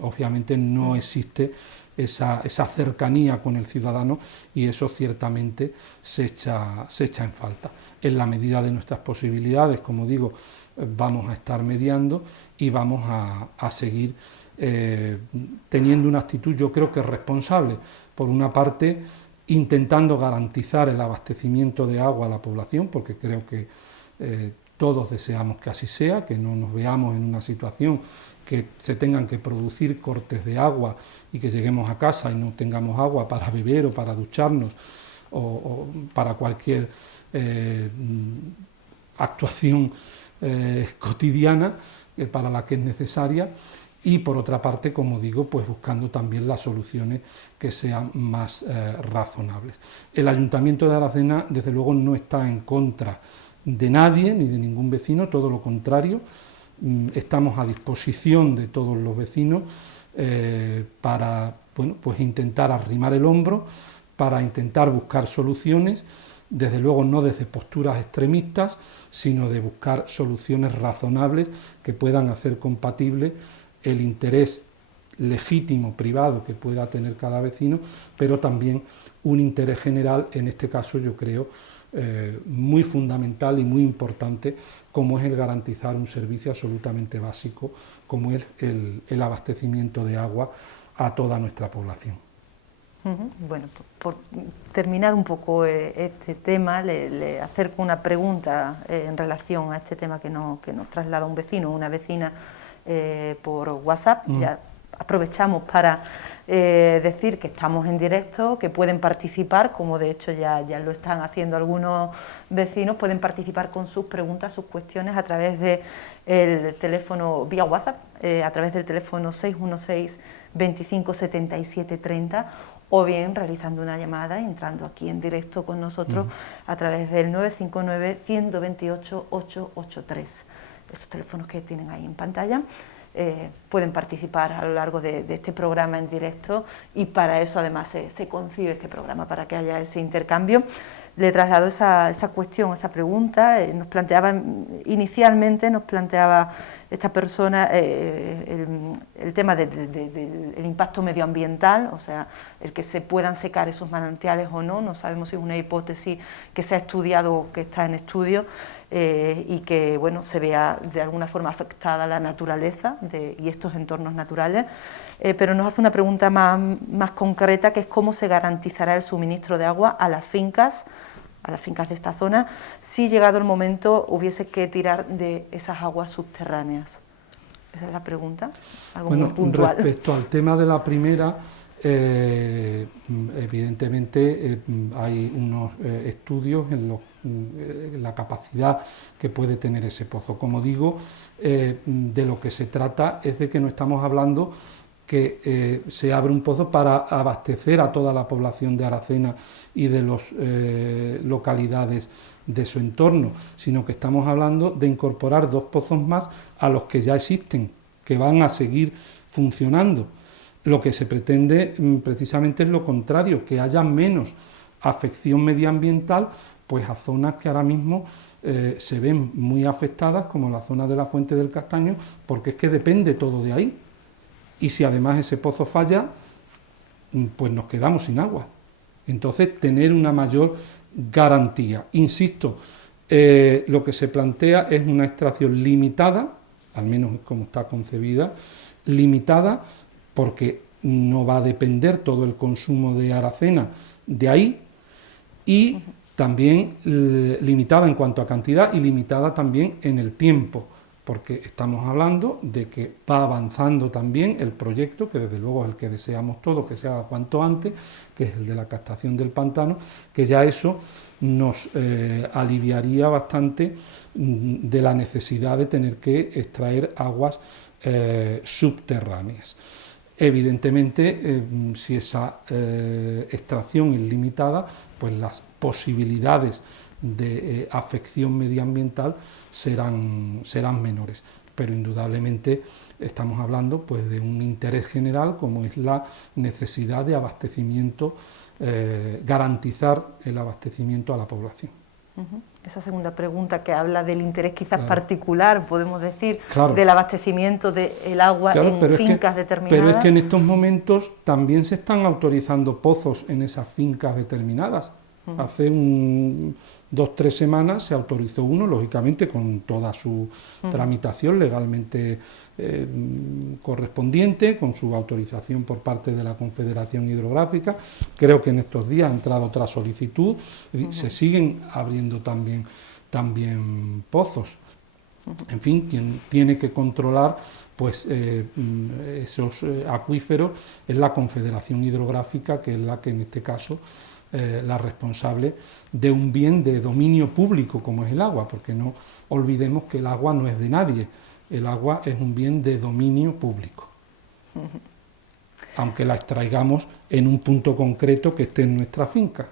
obviamente no existe esa cercanía con el ciudadano, y eso ciertamente se echa en falta. En la medida de nuestras posibilidades, como digo, vamos a estar mediando y vamos a seguir teniendo una actitud, yo creo que responsable, por una parte intentando garantizar el abastecimiento de agua a la población, porque creo que todos deseamos que así sea, que no nos veamos en una situación que se tengan que producir cortes de agua y que lleguemos a casa y no tengamos agua para beber o para ducharnos o para cualquier actuación cotidiana para la que es necesaria. Y por otra parte, como digo, pues buscando también las soluciones que sean más razonables. El Ayuntamiento de Aracena, desde luego, no está en contra de nadie ni de ningún vecino, todo lo contrario, estamos a disposición de todos los vecinos para pues intentar arrimar el hombro, para intentar buscar soluciones, desde luego no desde posturas extremistas, sino de buscar soluciones razonables que puedan hacer compatible el interés legítimo, privado, que pueda tener cada vecino, pero también un interés general, en este caso yo creo muy fundamental y muy importante, como es el garantizar un servicio absolutamente básico, como es el abastecimiento de agua a toda nuestra población. Bueno, por terminar un poco este tema, le acerco una pregunta en relación a este tema que nos traslada un vecino o una vecina por WhatsApp. Ya aprovechamos para decir que estamos en directo, que pueden participar, como de hecho ya lo están haciendo algunos vecinos, pueden participar con sus preguntas, sus cuestiones a través del teléfono, vía WhatsApp, a través del teléfono 616 25 77 30, o bien realizando una llamada, entrando aquí en directo con nosotros a través del 959 128 883. Esos teléfonos que tienen ahí en pantalla. Pueden participar a lo largo de este programa en directo, y para eso además se concibe este programa, para que haya ese intercambio. le trasladó esa cuestión, esa pregunta. Inicialmente nos planteaba esta persona el tema del impacto medioambiental, o sea, el que se puedan secar esos manantiales o no. No sabemos si es una hipótesis que se ha estudiado o que está en estudio, y que, bueno, se vea de alguna forma afectada la naturaleza y estos entornos naturales. Pero nos hace una pregunta más concreta, que es cómo se garantizará el suministro de agua a las fincas de esta zona, si llegado el momento hubiese que tirar de esas aguas subterráneas. Esa es la pregunta, algo muy puntual. Respecto al tema de la primera, evidentemente hay unos estudios en la capacidad que puede tener ese pozo. Como digo, de lo que se trata es de que no estamos hablando que se abre un pozo para abastecer a toda la población de Aracena y de las localidades de su entorno, sino que estamos hablando de incorporar 2 pozos más a los que ya existen, que van a seguir funcionando. Lo que se pretende precisamente es lo contrario, que haya menos afección medioambiental, pues a zonas que ahora mismo se ven muy afectadas, como la zona de la Fuente del Castaño, porque es que depende todo de ahí. Y si además ese pozo falla, pues nos quedamos sin agua. Entonces, tener una mayor garantía. Insisto, lo que se plantea es una extracción limitada, al menos como está concebida, limitada, porque no va a depender todo el consumo de Aracena de ahí, y también limitada en cuanto a cantidad y limitada también en el tiempo, porque estamos hablando de que va avanzando también el proyecto, que desde luego es el que deseamos todos, que se haga cuanto antes, que es el de la captación del pantano, que ya eso nos aliviaría bastante de la necesidad de tener que extraer aguas subterráneas. Evidentemente, si esa extracción es limitada, pues las posibilidades de afección medioambiental serán menores, pero indudablemente estamos hablando pues de un interés general, como es la necesidad de abastecimiento, garantizar el abastecimiento a la población. Esa segunda pregunta, que habla del interés quizás particular, podemos decir, claro, del abastecimiento del agua en fincas determinadas. Pero es que en estos momentos también se están autorizando pozos en esas fincas determinadas. Hace 2-3 semanas se autorizó uno, lógicamente con toda su tramitación legalmente correspondiente, con su autorización por parte de la Confederación Hidrográfica. Creo que en estos días ha entrado otra solicitud y se siguen abriendo también pozos. En fin, quien tiene que controlar pues esos acuíferos es la Confederación Hidrográfica, que es la que en este caso la responsable de un bien de dominio público como es el agua, porque no olvidemos que el agua no es de nadie, el agua es un bien de dominio público, aunque la extraigamos en un punto concreto que esté en nuestra finca.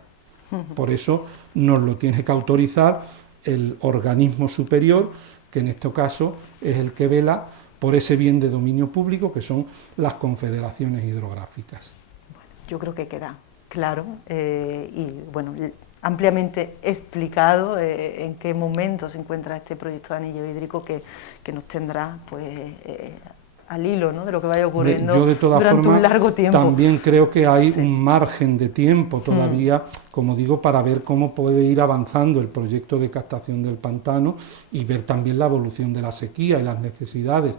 Por eso nos lo tiene que autorizar el organismo superior, que en este caso es el que vela por ese bien de dominio público, que son las confederaciones hidrográficas. Bueno, yo creo que queda claro y bueno, ampliamente explicado en qué momento se encuentra este proyecto de anillo hídrico que nos tendrá pues al hilo, ¿no?, de lo que vaya ocurriendo durante un largo tiempo. También creo que hay un margen de tiempo todavía, como digo, para ver cómo puede ir avanzando el proyecto de captación del pantano y ver también la evolución de la sequía y las necesidades.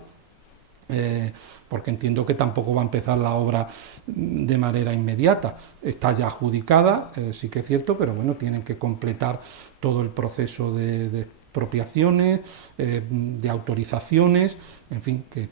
Porque entiendo que tampoco va a empezar la obra de manera inmediata. Está ya adjudicada, sí que es cierto, pero bueno, tienen que completar todo el proceso de expropiaciones, de autorizaciones, en fin, que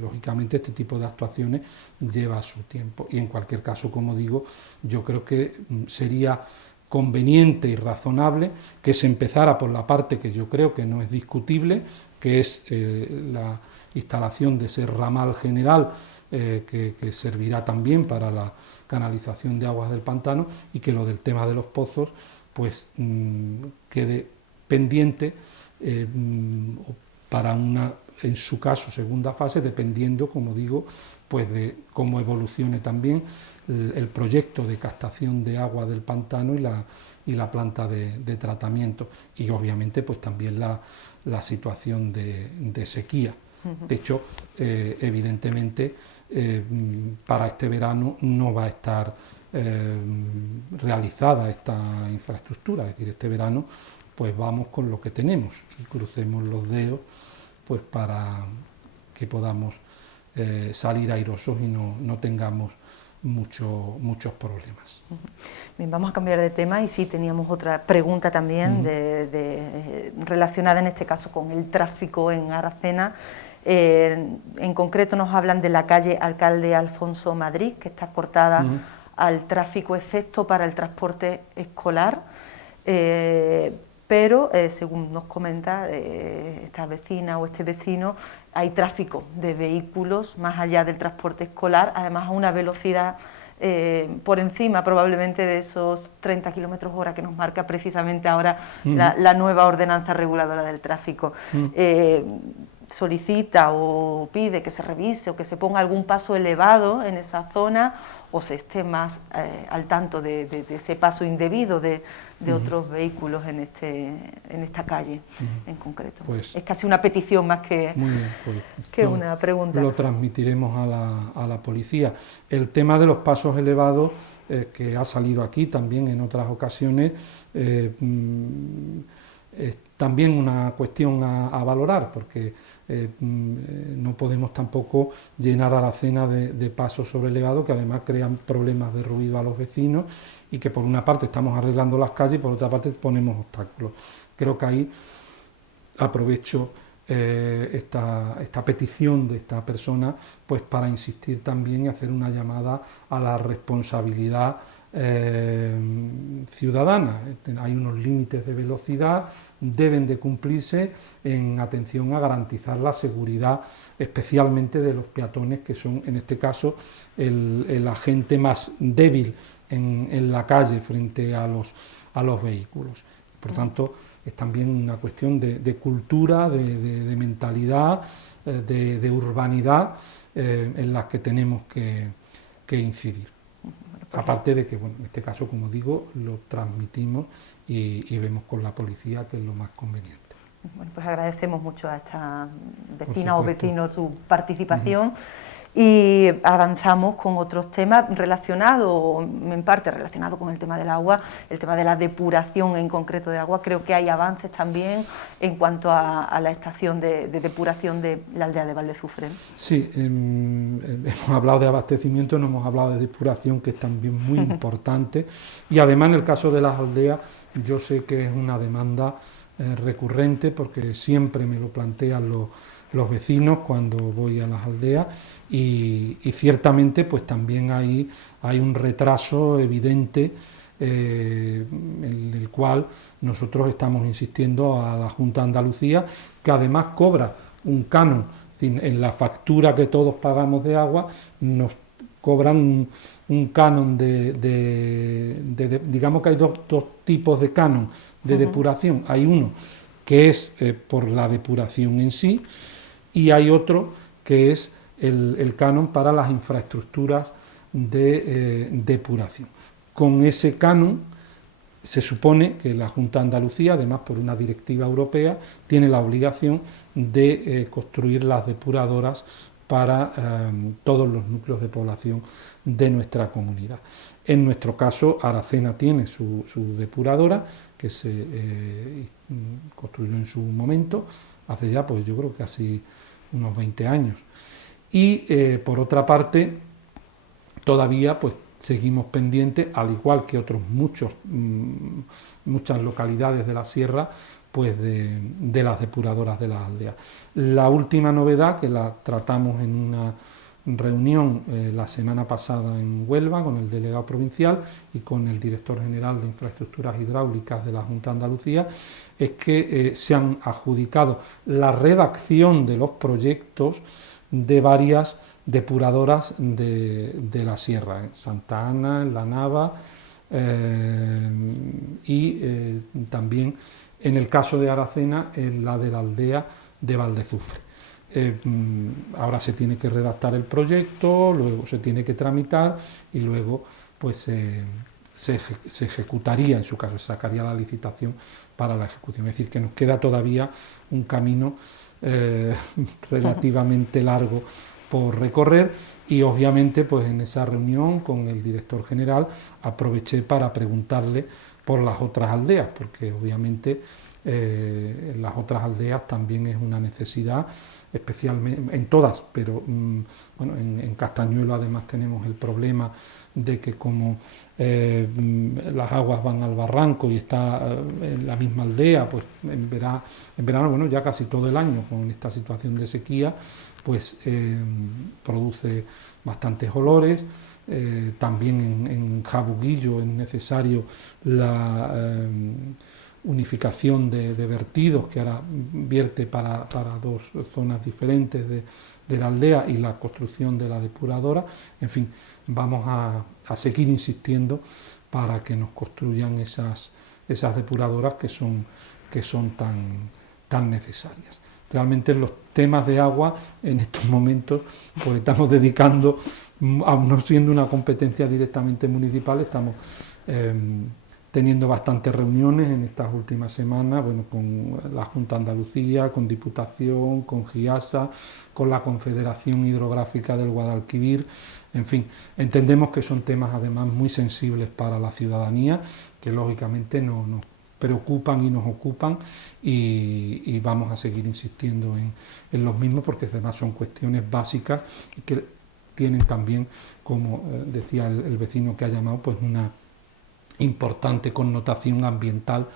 lógicamente este tipo de actuaciones lleva su tiempo. Y en cualquier caso, como digo, yo creo que sería conveniente y razonable que se empezara por la parte que yo creo que no es discutible, que es la instalación de ese ramal general que servirá también para la canalización de aguas del pantano, y que lo del tema de los pozos pues quede pendiente para una, en su caso, segunda fase, dependiendo, como digo, pues de cómo evolucione también el proyecto de captación de agua del pantano y la planta de tratamiento, y obviamente pues también la situación de sequía. De hecho, evidentemente, para este verano no va a estar realizada esta infraestructura, es decir, este verano pues vamos con lo que tenemos y crucemos los dedos pues para que podamos salir airosos y no tengamos muchos problemas. Bien, vamos a cambiar de tema y sí teníamos otra pregunta también relacionada en este caso con el tráfico en Aracena. En concreto nos hablan de la calle Alcalde Alfonso Madrid, que está cortada al tráfico excepto para el transporte escolar, pero según nos comenta esta vecina o este vecino, hay tráfico de vehículos más allá del transporte escolar, además a una velocidad por encima probablemente de esos 30 km/h que nos marca precisamente ahora la nueva ordenanza reguladora del tráfico. Solicita o pide que se revise o que se ponga algún paso elevado en esa zona o se esté más al tanto de ese paso indebido de otros vehículos en esta calle en concreto. Pues, es casi una petición más que, que una pregunta. Lo transmitiremos a la policía. El tema de los pasos elevados, que ha salido aquí también en otras ocasiones, es también una cuestión a valorar, porque no podemos tampoco llenar Aracena de pasos sobrelevados que además crean problemas de ruido a los vecinos y que por una parte estamos arreglando las calles y por otra parte ponemos obstáculos. Creo que ahí aprovecho esta petición de esta persona pues para insistir también y hacer una llamada a la responsabilidad ciudadana. Hay unos límites de velocidad, deben de cumplirse en atención a garantizar la seguridad, especialmente de los peatones, que son en este caso el agente más débil en la calle frente a los vehículos. Por tanto, es también una cuestión de cultura, de mentalidad, de urbanidad en las que tenemos que incidir. Aparte de que, bueno, en este caso, como digo, lo transmitimos y vemos con la policía que es lo más conveniente. Bueno, pues agradecemos mucho a esta vecina o vecino su participación y avanzamos con otros temas relacionados, en parte relacionados con el tema del agua, el tema de la depuración en concreto de agua. Creo que hay avances también en cuanto a la estación de depuración de la aldea de Valdezufre. Sí, hemos hablado de abastecimiento, no hemos hablado de depuración, que es también muy importante, y además en el caso de las aldeas yo sé que es una demanda recurrente, porque siempre me lo plantean los vecinos cuando voy a las aldeas, y ciertamente pues también hay un retraso evidente en el cual nosotros estamos insistiendo a la Junta de Andalucía, que además cobra un canon. En la factura que todos pagamos de agua nos cobran un canon digamos que hay dos tipos de canon de depuración. Hay uno que es por la depuración en sí, y hay otro que es el canon para las infraestructuras de depuración. Con ese canon se supone que la Junta de Andalucía, además por una directiva europea, tiene la obligación de construir las depuradoras para todos los núcleos de población de nuestra comunidad. En nuestro caso, Aracena tiene su depuradora, que se construyó en su momento, hace ya, pues yo creo que casi unos 20 años. Y por otra parte, todavía pues seguimos pendientes, al igual que otros muchas localidades de la sierra, pues de las depuradoras de las aldeas. La última novedad, que la tratamos en una reunión la semana pasada en Huelva con el delegado provincial y con el director general de infraestructuras hidráulicas de la Junta de Andalucía, es que se han adjudicado la redacción de los proyectos de varias depuradoras de la sierra, en Santa Ana, en La Nava, y también en el caso de Aracena, en la de la aldea de Valdezufre. Ahora se tiene que redactar el proyecto, luego se tiene que tramitar y luego pues se ejecutaría, en su caso se sacaría la licitación para la ejecución. Es decir, que nos queda todavía un camino relativamente largo por recorrer, y obviamente pues en esa reunión con el director general aproveché para preguntarle por las otras aldeas, porque obviamente en las otras aldeas también es una necesidad, especialmente en todas, pero bueno, en Castañuelo además tenemos el problema de que como las aguas van al barranco y está en la misma aldea, pues en verano, bueno, ya casi todo el año con esta situación de sequía, pues produce bastantes olores. También en Jabuguillo es necesario la unificación de vertidos, que ahora vierte para dos zonas diferentes de la aldea, y la construcción de la depuradora. En fin, vamos a seguir insistiendo para que nos construyan esas depuradoras que son tan necesarias. Realmente los temas de agua en estos momentos pues estamos dedicando, aun no siendo una competencia directamente municipal, estamos teniendo bastantes reuniones en estas últimas semanas, bueno, con la Junta de Andalucía, con Diputación, con GIASA, con la Confederación Hidrográfica del Guadalquivir. En fin, entendemos que son temas además muy sensibles para la ciudadanía, que lógicamente nos preocupan y nos ocupan, y vamos a seguir insistiendo en los mismos, porque además son cuestiones básicas y que tienen también, como decía el vecino que ha llamado, pues una importante connotación ambiental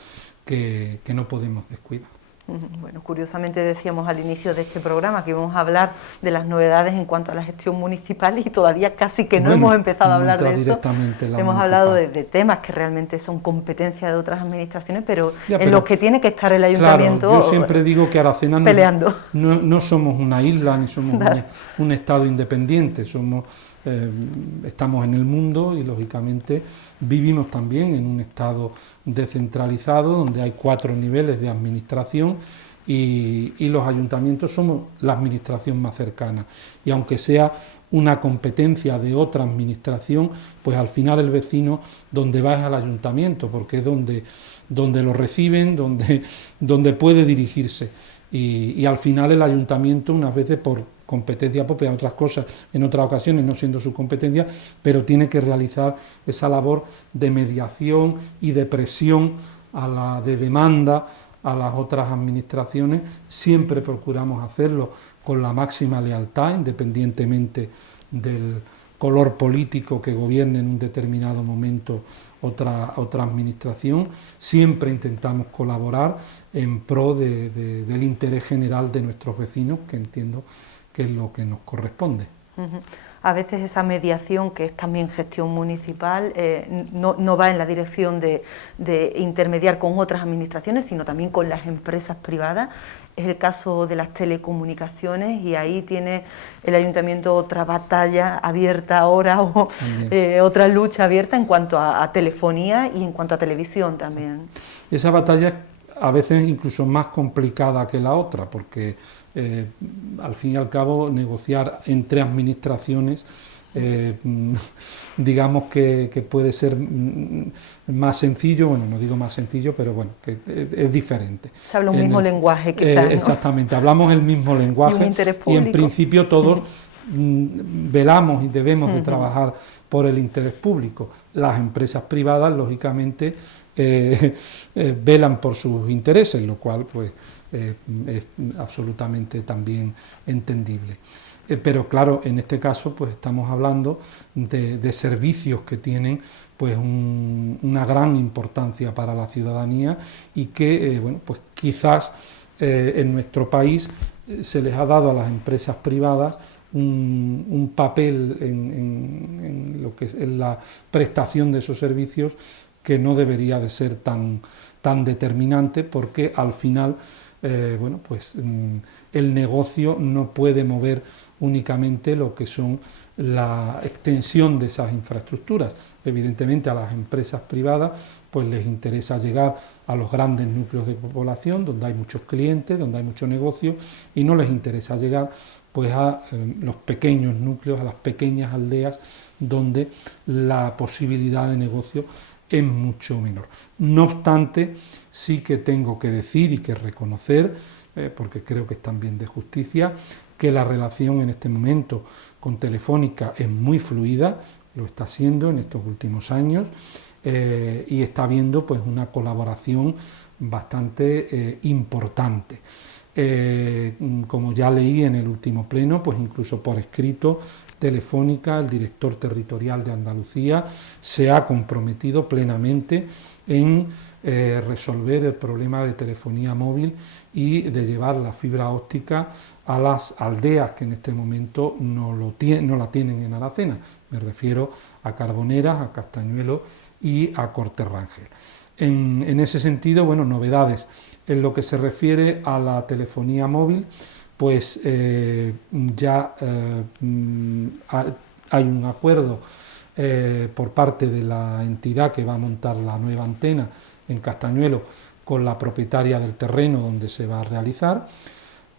que no podemos descuidar. Bueno, curiosamente decíamos al inicio de este programa que íbamos a hablar de las novedades en cuanto a la gestión municipal, y todavía casi que no hemos empezado a hablar de eso. Hemos hablado de temas que realmente son competencia de otras administraciones, pero en los que tiene que estar el ayuntamiento. Claro, yo siempre digo que Aracena peleando. No somos una isla ni somos un estado independiente, estamos en el mundo y lógicamente vivimos también en un estado descentralizado donde hay 4 niveles de administración, y los ayuntamientos somos la administración más cercana, y aunque sea una competencia de otra administración, pues al final el vecino donde va es al ayuntamiento, porque es donde lo reciben, donde puede dirigirse, y al final el ayuntamiento, unas veces por competencia propia, otras cosas, en otras ocasiones no siendo su competencia, pero tiene que realizar esa labor de mediación y de presión de demanda a las otras administraciones. Siempre procuramos hacerlo con la máxima lealtad, independientemente del color político que gobierne en un determinado momento otra administración. Siempre intentamos colaborar en pro del interés general de nuestros vecinos, que entiendo que es lo que nos corresponde. A veces esa mediación, que es también gestión municipal, no va en la dirección de intermediar con otras administraciones, sino también con las empresas privadas. Es el caso de las telecomunicaciones, y ahí tiene el ayuntamiento otra batalla abierta ahora, o otra lucha abierta en cuanto a telefonía y en cuanto a televisión también. Esa batalla es a veces incluso más complicada que la otra, porque al fin y al cabo negociar entre administraciones digamos que puede ser más sencillo, bueno, no digo más sencillo, pero bueno, que es diferente. Se habla un mismo lenguaje, quizás, ¿no? Exactamente, hablamos el mismo lenguaje, y en principio todos velamos y debemos de trabajar por el interés público. Las empresas privadas, lógicamente, velan por sus intereses, lo cual pues es absolutamente también entendible. Pero claro, en este caso pues estamos hablando de servicios que tienen pues una gran importancia para la ciudadanía, y que bueno, pues quizás en nuestro país se les ha dado a las empresas privadas un papel en lo que es la prestación de esos servicios que no debería de ser tan determinante, porque al final bueno, pues el negocio no puede mover únicamente lo que son la extensión de esas infraestructuras. Evidentemente a las empresas privadas pues les interesa llegar a los grandes núcleos de población, donde hay muchos clientes, donde hay mucho negocio, y no les interesa llegar pues a los pequeños núcleos, a las pequeñas aldeas, donde la posibilidad de negocio es mucho menor. No obstante, sí que tengo que decir y que reconocer, porque creo que es también de justicia, que la relación en este momento con Telefónica es muy fluida, lo está siendo en estos últimos años, y está habiendo pues una colaboración bastante importante. Como ya leí en el último pleno, pues incluso por escrito, Telefónica, el director territorial de Andalucía, se ha comprometido plenamente en resolver el problema de telefonía móvil y de llevar la fibra óptica a las aldeas que en este momento no la tienen en Aracena. Me refiero a Carboneras, a Castañuelo y a Corte-Rangel. En ese sentido, bueno, novedades. En lo que se refiere a la telefonía móvil, pues ya hay un acuerdo por parte de la entidad que va a montar la nueva antena en Castañuelo con la propietaria del terreno donde se va a realizar.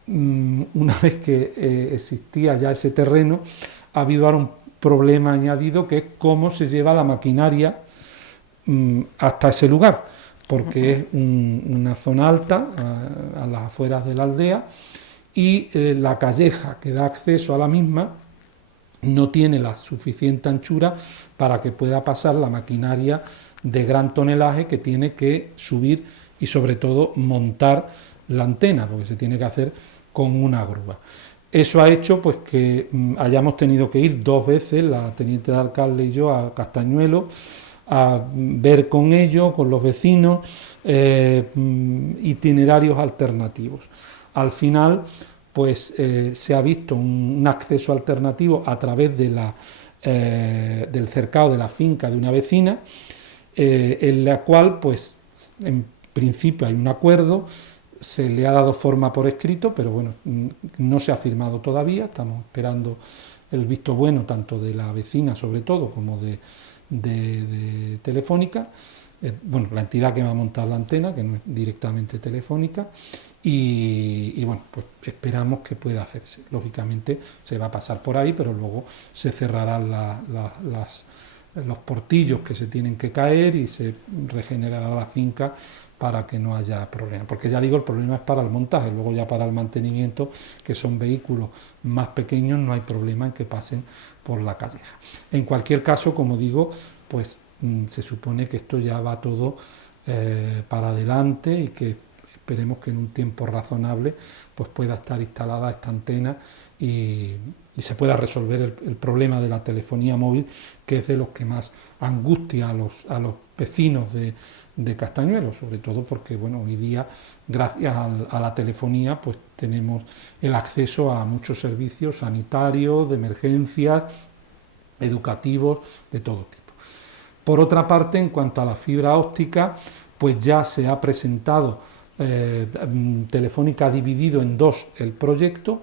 Una vez que existía ya ese terreno, ha habido ahora un problema añadido, que es cómo se lleva la maquinaria hasta ese lugar, porque es una zona alta a las afueras de la aldea, y la calleja que da acceso a la misma no tiene la suficiente anchura para que pueda pasar la maquinaria de gran tonelaje que tiene que subir y sobre todo montar la antena, porque se tiene que hacer con una grúa. Eso ha hecho pues que hayamos tenido que ir 2 veces, la teniente de alcalde y yo, a Castañuelo, a ver con ellos, con los vecinos, itinerarios alternativos. Al final, pues se ha visto un acceso alternativo a través de del cercado de la finca de una vecina, en la cual, pues, en principio hay un acuerdo, se le ha dado forma por escrito, pero bueno, no se ha firmado todavía, estamos esperando el visto bueno tanto de la vecina, sobre todo, como de Telefónica, bueno, la entidad que va a montar la antena, que no es directamente Telefónica, y bueno, pues esperamos que pueda hacerse. Lógicamente se va a pasar por ahí, pero luego se cerrarán los portillos que se tienen que caer y se regenerará la finca para que no haya problema, porque ya digo, el problema es para el montaje, luego ya para el mantenimiento, que son vehículos más pequeños, no hay problema en que pasen por la calleja. En cualquier caso, como digo, pues se supone que esto ya va todo para adelante y que esperemos que en un tiempo razonable pues pueda estar instalada esta antena y se pueda resolver el problema de la telefonía móvil, que es de los que más angustia a los vecinos de Castañuelo, sobre todo porque bueno, hoy día, gracias a la telefonía, pues tenemos el acceso a muchos servicios sanitarios, de emergencias, educativos, de todo tipo. Por otra parte, en cuanto a la fibra óptica, pues ya se ha presentado, Telefónica ha dividido en 2 el proyecto,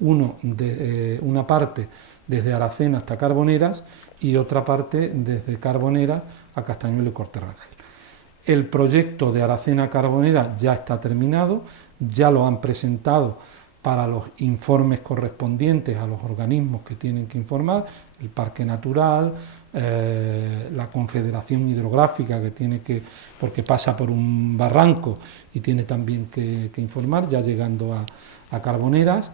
una parte desde Aracena hasta Carboneras y otra parte desde Carboneras a Castañuelo y Corte-Rangel. El proyecto de Aracena Carboneras ya está terminado, ya lo han presentado para los informes correspondientes a los organismos que tienen que informar, el Parque Natural, la Confederación Hidrográfica, que tiene que, porque pasa por un barranco y tiene también que informar, ya llegando a Carboneras,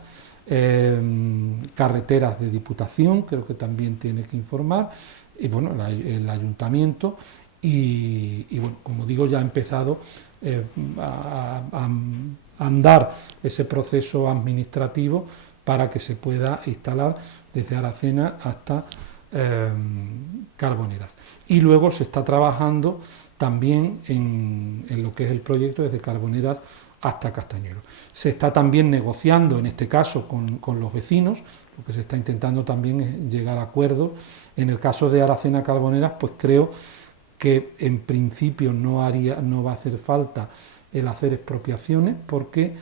carreteras de Diputación, creo que también tiene que informar, y bueno, el Ayuntamiento, y bueno, como digo, ya ha empezado a andar ese proceso administrativo para que se pueda instalar desde Aracena hasta Carboneras. Y luego se está trabajando también en lo que es el proyecto desde Carboneras hasta Castañuelo. Se está también negociando, en este caso, con los vecinos, lo que se está intentando también es llegar a acuerdos. En el caso de Aracena Carboneras, pues creo que en principio no va a hacer falta el hacer expropiaciones, porque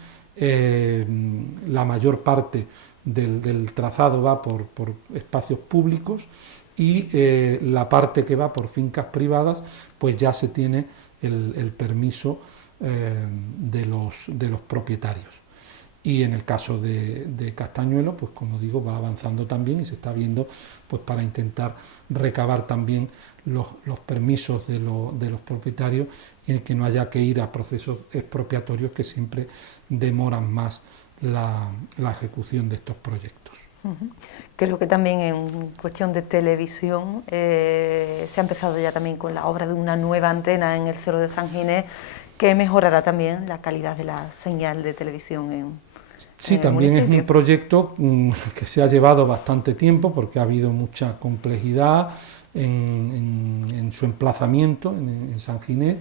la mayor parte del trazado va por espacios públicos y la parte que va por fincas privadas, pues ya se tiene el permiso de los propietarios. Y en el caso de Castañuelo, pues como digo, va avanzando también y se está viendo, pues para intentar recabar también los permisos de los propietarios y en que no haya que ir a procesos expropiatorios que siempre demoran más la ejecución de estos proyectos. Creo que también en cuestión de televisión se ha empezado ya también con la obra de una nueva antena en el Cerro de San Ginés que mejorará también la calidad de la señal de televisión Sí, también es un proyecto que se ha llevado bastante tiempo porque ha habido mucha complejidad en su emplazamiento en San Ginés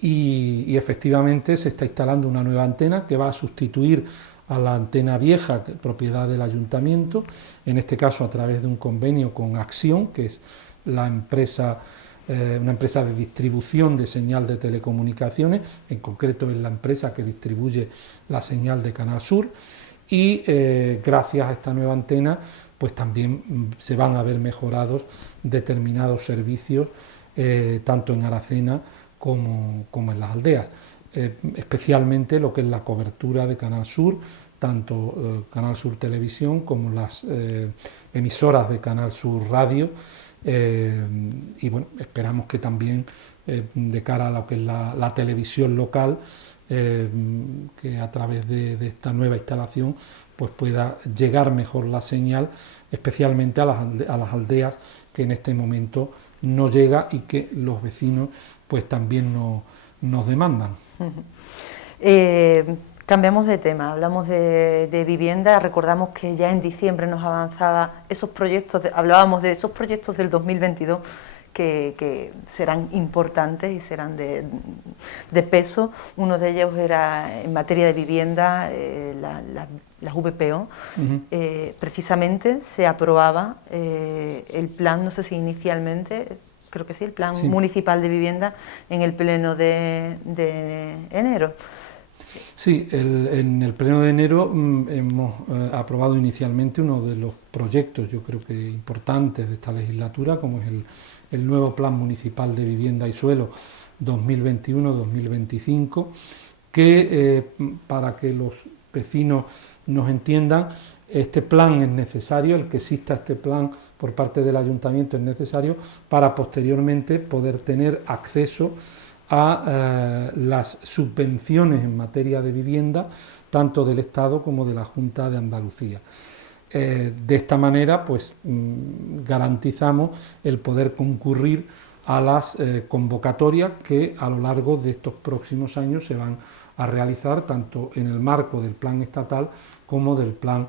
y efectivamente se está instalando una nueva antena que va a sustituir a la antena vieja, propiedad del ayuntamiento, en este caso a través de un convenio con Acción, que es la empresa, una empresa de distribución de señal de telecomunicaciones, en concreto es la empresa que distribuye la señal de Canal Sur, y gracias a esta nueva antena pues también se van a ver mejorados determinados servicios tanto en Aracena como en las aldeas, especialmente lo que es la cobertura de Canal Sur, tanto Canal Sur Televisión como las emisoras de Canal Sur Radio, y bueno, esperamos que también de cara a lo que es la televisión local, que a través de esta nueva instalación pues pueda llegar mejor la señal, especialmente a las aldeas que en este momento no llega y que los vecinos pues también nos demandan. Cambiamos de tema, hablamos de vivienda, recordamos que ya en diciembre nos avanzaba esos proyectos, hablábamos de esos proyectos del 2022 que serán importantes y serán de peso. Uno de ellos era en materia de vivienda, las VPO. Precisamente se aprobaba el plan, no sé si inicialmente, creo que sí, el plan municipal de vivienda en el pleno de enero. Sí, en el pleno de enero hemos aprobado inicialmente uno de los proyectos, yo creo que importantes de esta legislatura, como es el nuevo Plan Municipal de Vivienda y Suelo 2021-2025, que para que los vecinos nos entiendan, este plan es necesario, el que exista este plan por parte del ayuntamiento es necesario para posteriormente poder tener acceso a las subvenciones en materia de vivienda, tanto del Estado como de la Junta de Andalucía. De esta manera, pues garantizamos el poder concurrir a las convocatorias que a lo largo de estos próximos años se van a realizar, tanto en el marco del plan estatal como del plan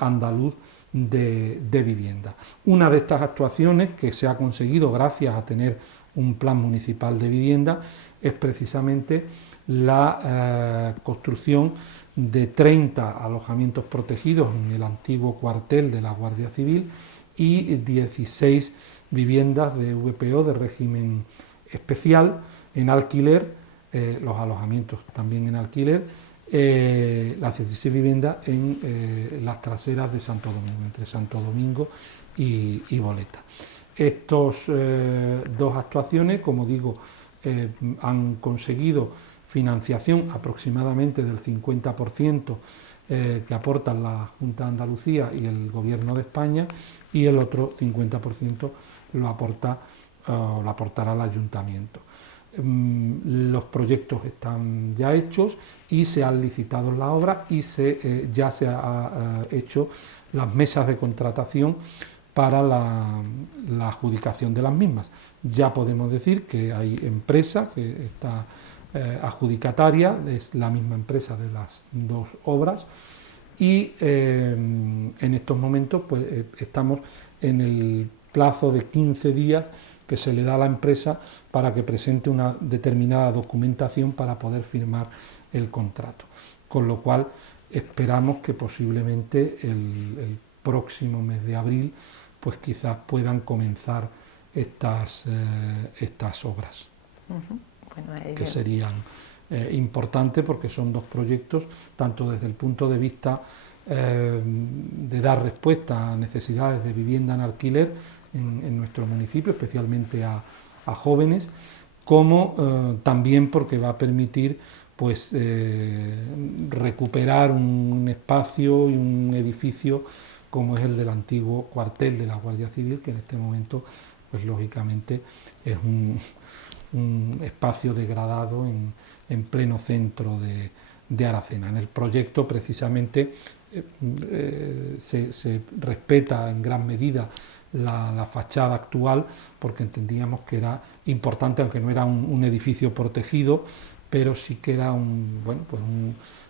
andaluz de vivienda. Una de estas actuaciones que se ha conseguido gracias a tener un plan municipal de vivienda es precisamente la construcción de 30 alojamientos protegidos en el antiguo cuartel de la Guardia Civil y 16 viviendas de VPO de régimen especial en alquiler, los alojamientos también en alquiler, las 16 viviendas en las traseras de Santo Domingo, entre Santo Domingo y Boleta. Estos dos actuaciones, como digo, han conseguido financiación aproximadamente del 50% que aportan la Junta de Andalucía y el Gobierno de España, y el otro 50% lo aportará el Ayuntamiento. Los proyectos están ya hechos y se han licitado la obra y ya se ha hecho las mesas de contratación para la adjudicación de las mismas. Ya podemos decir que hay empresa que está adjudicataria, es la misma empresa de las dos obras, y en estos momentos pues, estamos en el plazo de 15 días que se le da a la empresa para que presente una determinada documentación para poder firmar el contrato. Con lo cual esperamos que posiblemente el próximo mes de abril pues quizás puedan comenzar estas obras, que serían importantes porque son dos proyectos, tanto desde el punto de vista de dar respuesta a necesidades de vivienda en alquiler en nuestro municipio, especialmente a jóvenes, como también porque va a permitir pues recuperar un espacio y un edificio como es el del antiguo cuartel de la Guardia Civil, que en este momento pues lógicamente es un espacio degradado en pleno centro de Aracena. En el proyecto precisamente se respeta en gran medida la fachada actual, porque entendíamos que era importante, aunque no era un edificio protegido, pero sí que era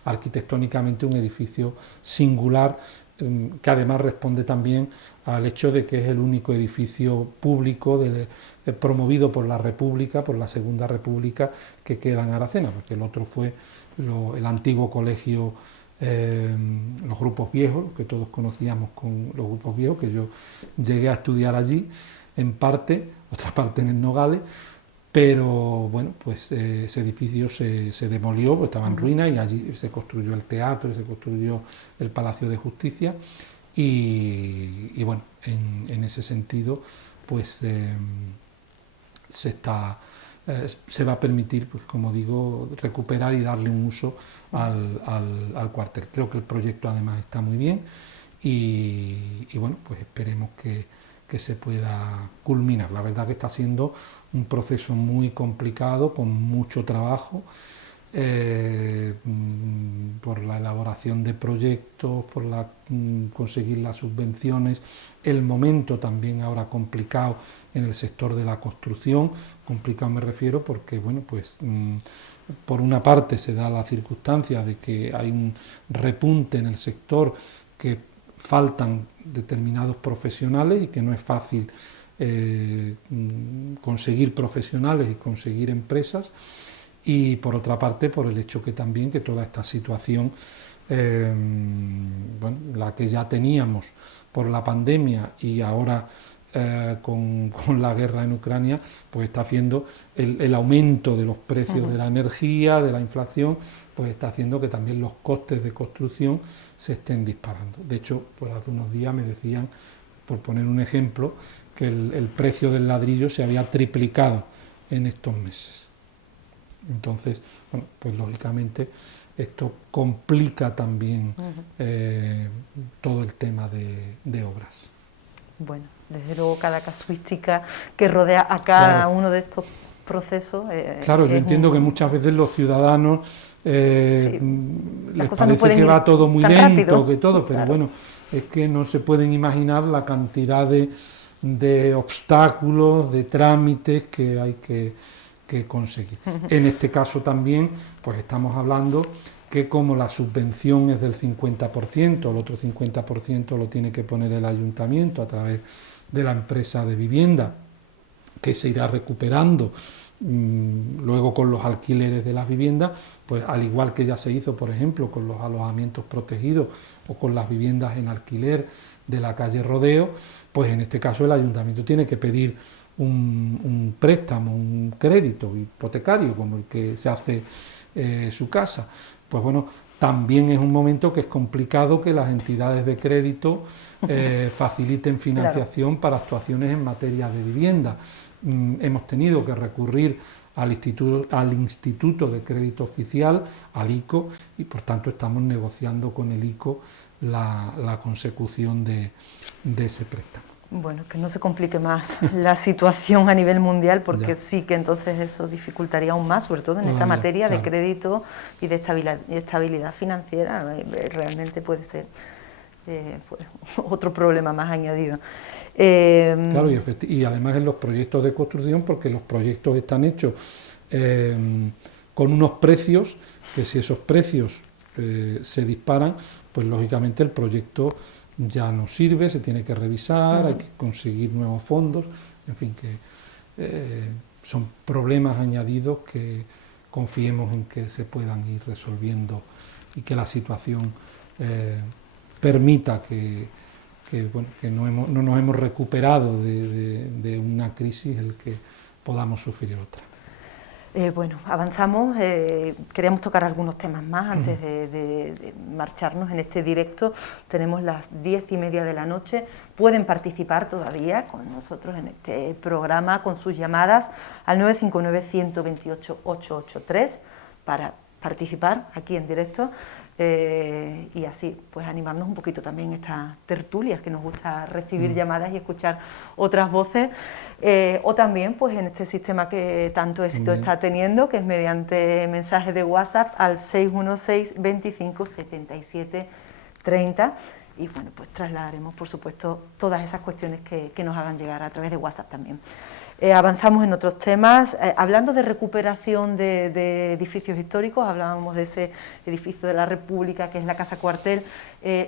arquitectónicamente un edificio singular, que además responde también al hecho de que es el único edificio público promovido por la República, por la Segunda República, que queda en Aracena, porque el otro fue el antiguo colegio, los grupos viejos, que todos conocíamos con los grupos viejos, que yo llegué a estudiar allí, en parte, otra parte en el Nogales, pero bueno, pues ese edificio se demolió, pues estaba en ruinas, y allí se construyó el teatro, y se construyó el Palacio de Justicia, y bueno, en ese sentido, pues se va a permitir, pues como digo, recuperar y darle un uso al cuartel. Creo que el proyecto además está muy bien, y bueno, pues esperemos que se pueda culminar. La verdad que está siendo un proceso muy complicado, con mucho trabajo, por la elaboración de proyectos, por conseguir las subvenciones, el momento también ahora complicado en el sector de la construcción. Complicado me refiero porque, bueno, pues por una parte se da la circunstancia de que hay un repunte en el sector, que faltan determinados profesionales y que no es fácil conseguir profesionales y conseguir empresas, y por otra parte por el hecho que también que toda esta situación, la que ya teníamos por la pandemia y ahora con la guerra en Ucrania, pues está haciendo el aumento de los precios de la energía, de la inflación, pues está haciendo que también los costes de construcción se estén disparando. De hecho, pues hace unos días me decían, por poner un ejemplo, que el precio del ladrillo se había triplicado en estos meses. Entonces, bueno, pues lógicamente esto complica también todo el tema de obras. Bueno, desde luego cada casuística que rodea a cada uno de estos procesos. Claro, yo entiendo que muchas veces los ciudadanos les parece que va todo muy lento, que todo, pero bueno, es que no se pueden imaginar la cantidad de obstáculos, de trámites que hay que conseguir. En este caso también, pues estamos hablando que como la subvención es del 50%, el otro 50% lo tiene que poner el ayuntamiento a través de la empresa de vivienda, que se irá recuperando luego con los alquileres de las viviendas, pues al igual que ya se hizo, por ejemplo, con los alojamientos protegidos o con las viviendas en alquiler de la calle Rodeo, pues en este caso el ayuntamiento tiene que pedir un préstamo, un crédito hipotecario como el que se hace su casa. Pues bueno, también es un momento que es complicado que las entidades de crédito faciliten financiación para actuaciones en materia de vivienda. Hemos tenido que recurrir al Instituto de Crédito Oficial, al ICO, y por tanto estamos negociando con el ICO la consecución de ese préstamo. Bueno, que no se complique más la situación a nivel mundial, porque sí que entonces eso dificultaría aún más, sobre todo en esa materia de crédito y de estabilidad financiera. Realmente puede ser pues, otro problema más añadido. Claro, y además en los proyectos de construcción, porque los proyectos están hechos con unos precios, que si esos precios se disparan, pues lógicamente el proyecto ya no sirve, se tiene que revisar, hay que conseguir nuevos fondos, en fin, que son problemas añadidos que confiemos en que se puedan ir resolviendo y que la situación permita que no nos hemos recuperado de una crisis el que podamos sufrir otra. Bueno, avanzamos, queríamos tocar algunos temas más antes de marcharnos en este directo. Tenemos las 10:30 de la noche, pueden participar todavía con nosotros en este programa con sus llamadas al 959-128-883 para participar aquí en directo. Y así pues animarnos un poquito también estas tertulias, que nos gusta recibir llamadas y escuchar otras voces, o también pues en este sistema que tanto éxito está teniendo, que es mediante mensajes de WhatsApp al 616 25 77 30, y bueno, pues trasladaremos por supuesto todas esas cuestiones que nos hagan llegar a través de WhatsApp también. Avanzamos en otros temas, hablando de recuperación de edificios históricos. Hablábamos de ese edificio de la República que es la Casa Cuartel,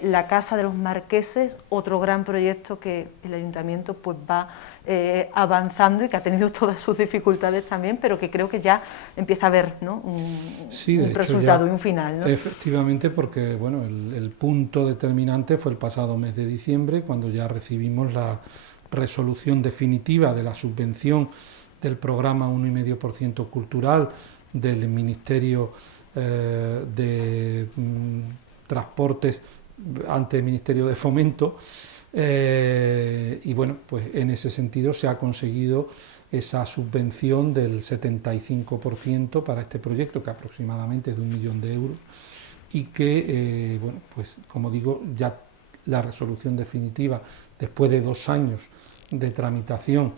la Casa de los Marqueses, otro gran proyecto que el Ayuntamiento pues va avanzando y que ha tenido todas sus dificultades también, pero que creo que ya empieza a haber, ¿no?, un resultado y un final, ¿no? Efectivamente, porque bueno, el punto determinante fue el pasado mes de diciembre, cuando ya recibimos la resolución definitiva de la subvención del programa 1,5% cultural del Ministerio de Transportes ante el Ministerio de Fomento, y bueno, pues en ese sentido se ha conseguido esa subvención del 75% para este proyecto, que aproximadamente es de 1 millón de euros, y que, bueno, pues como digo, ya la resolución definitiva, después de 2 años de tramitación,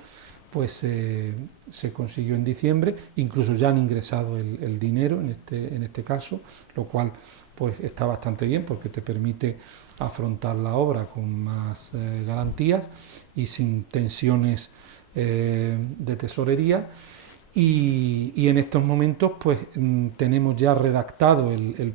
pues se consiguió en diciembre. Incluso ya han ingresado el dinero en este caso, lo cual pues está bastante bien, porque te permite afrontar la obra con más garantías y sin tensiones de tesorería. Y en estos momentos pues tenemos ya redactado el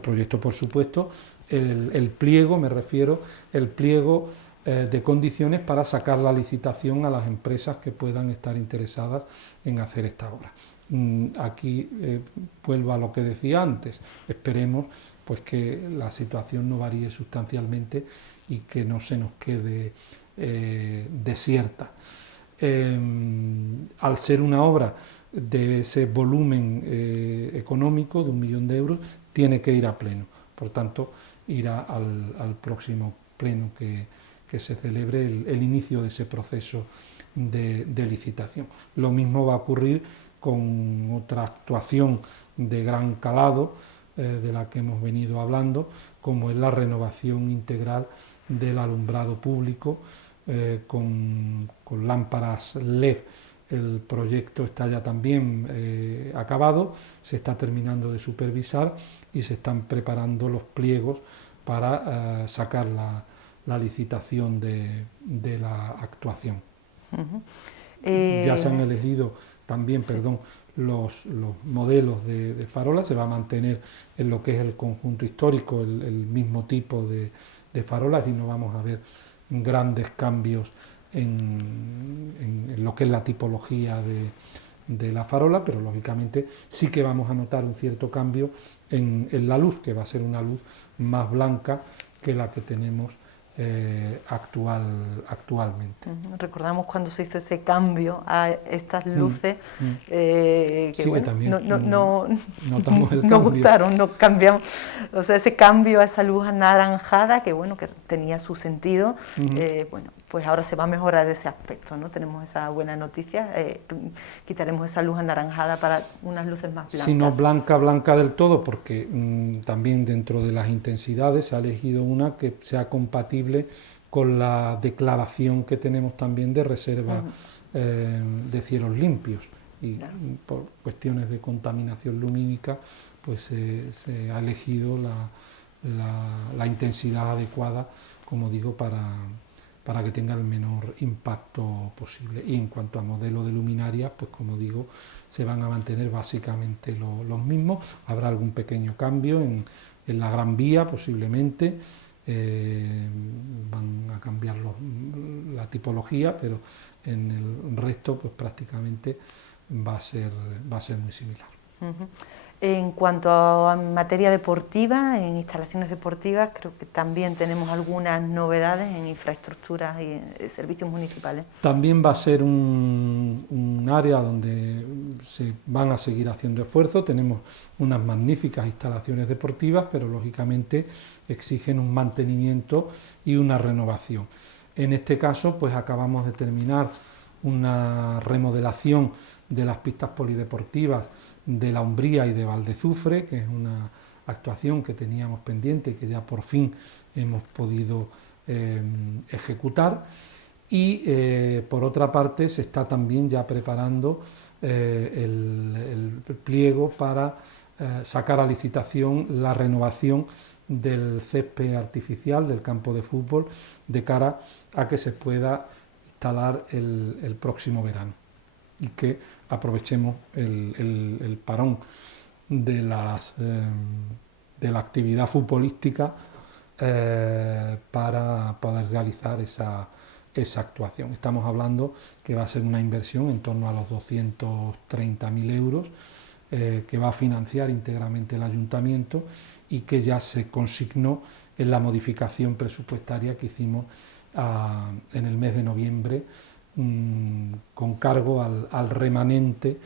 proyecto, por supuesto, el pliego, me refiero, el pliego de condiciones para sacar la licitación a las empresas que puedan estar interesadas en hacer esta obra. Aquí vuelvo a lo que decía antes, esperemos pues que la situación no varíe sustancialmente y que no se nos quede desierta. Al ser una obra de ese volumen económico de 1 millón de euros, tiene que ir a pleno, por tanto irá al próximo pleno que se celebre el inicio de ese proceso de licitación. Lo mismo va a ocurrir con otra actuación de gran calado de la que hemos venido hablando, como es la renovación integral del alumbrado público con lámparas LED. El proyecto está ya también acabado, se está terminando de supervisar y se están preparando los pliegos para sacar la licitación de la actuación. Ya se han elegido también, los modelos de farolas. Se va a mantener en lo que es el conjunto histórico el mismo tipo de farolas, y no vamos a ver grandes cambios en lo que es la tipología de la farola, pero lógicamente sí que vamos a notar un cierto cambio en la luz, que va a ser una luz más blanca que la que tenemos actualmente. Recordamos cuando se hizo ese cambio a estas luces, que, sí, bueno, que también no cambio. Gustaron, no cambiamos, o sea, ese cambio a esa luz anaranjada, que bueno, que tenía su sentido. Bueno, pues ahora se va a mejorar ese aspecto, ¿no? Tenemos esa buena noticia, quitaremos esa luz anaranjada para unas luces más blancas. Si no blanca del todo, porque también dentro de las intensidades se ha elegido una que sea compatible con la declaración que tenemos también de reserva de cielos limpios, y por cuestiones de contaminación lumínica pues se ha elegido la intensidad adecuada, como digo, para que tenga el menor impacto posible. Y en cuanto a modelo de luminarias, pues como digo, se van a mantener básicamente los mismos. Habrá algún pequeño cambio en la Gran Vía, posiblemente. Van a cambiar la tipología, pero en el resto pues prácticamente va a ser muy similar. En cuanto a materia deportiva, en instalaciones deportivas, creo que también tenemos algunas novedades en infraestructuras y en servicios municipales. También va a ser un área donde se van a seguir haciendo esfuerzos. Tenemos unas magníficas instalaciones deportivas, pero lógicamente exigen un mantenimiento y una renovación. En este caso, pues acabamos de terminar una remodelación de las pistas polideportivas de La Umbría y de Valdezufre, que es una actuación que teníamos pendiente y que ya por fin hemos podido ejecutar. Y por otra parte se está también ya preparando el pliego para sacar a licitación la renovación del césped artificial del campo de fútbol de cara a que se pueda instalar el próximo verano y que aprovechemos el parón de la actividad futbolística para poder realizar esa actuación. Estamos hablando que va a ser una inversión en torno a los 230.000 euros que va a financiar íntegramente el ayuntamiento y que ya se consignó en la modificación presupuestaria que hicimos en el mes de noviembre con cargo al remanente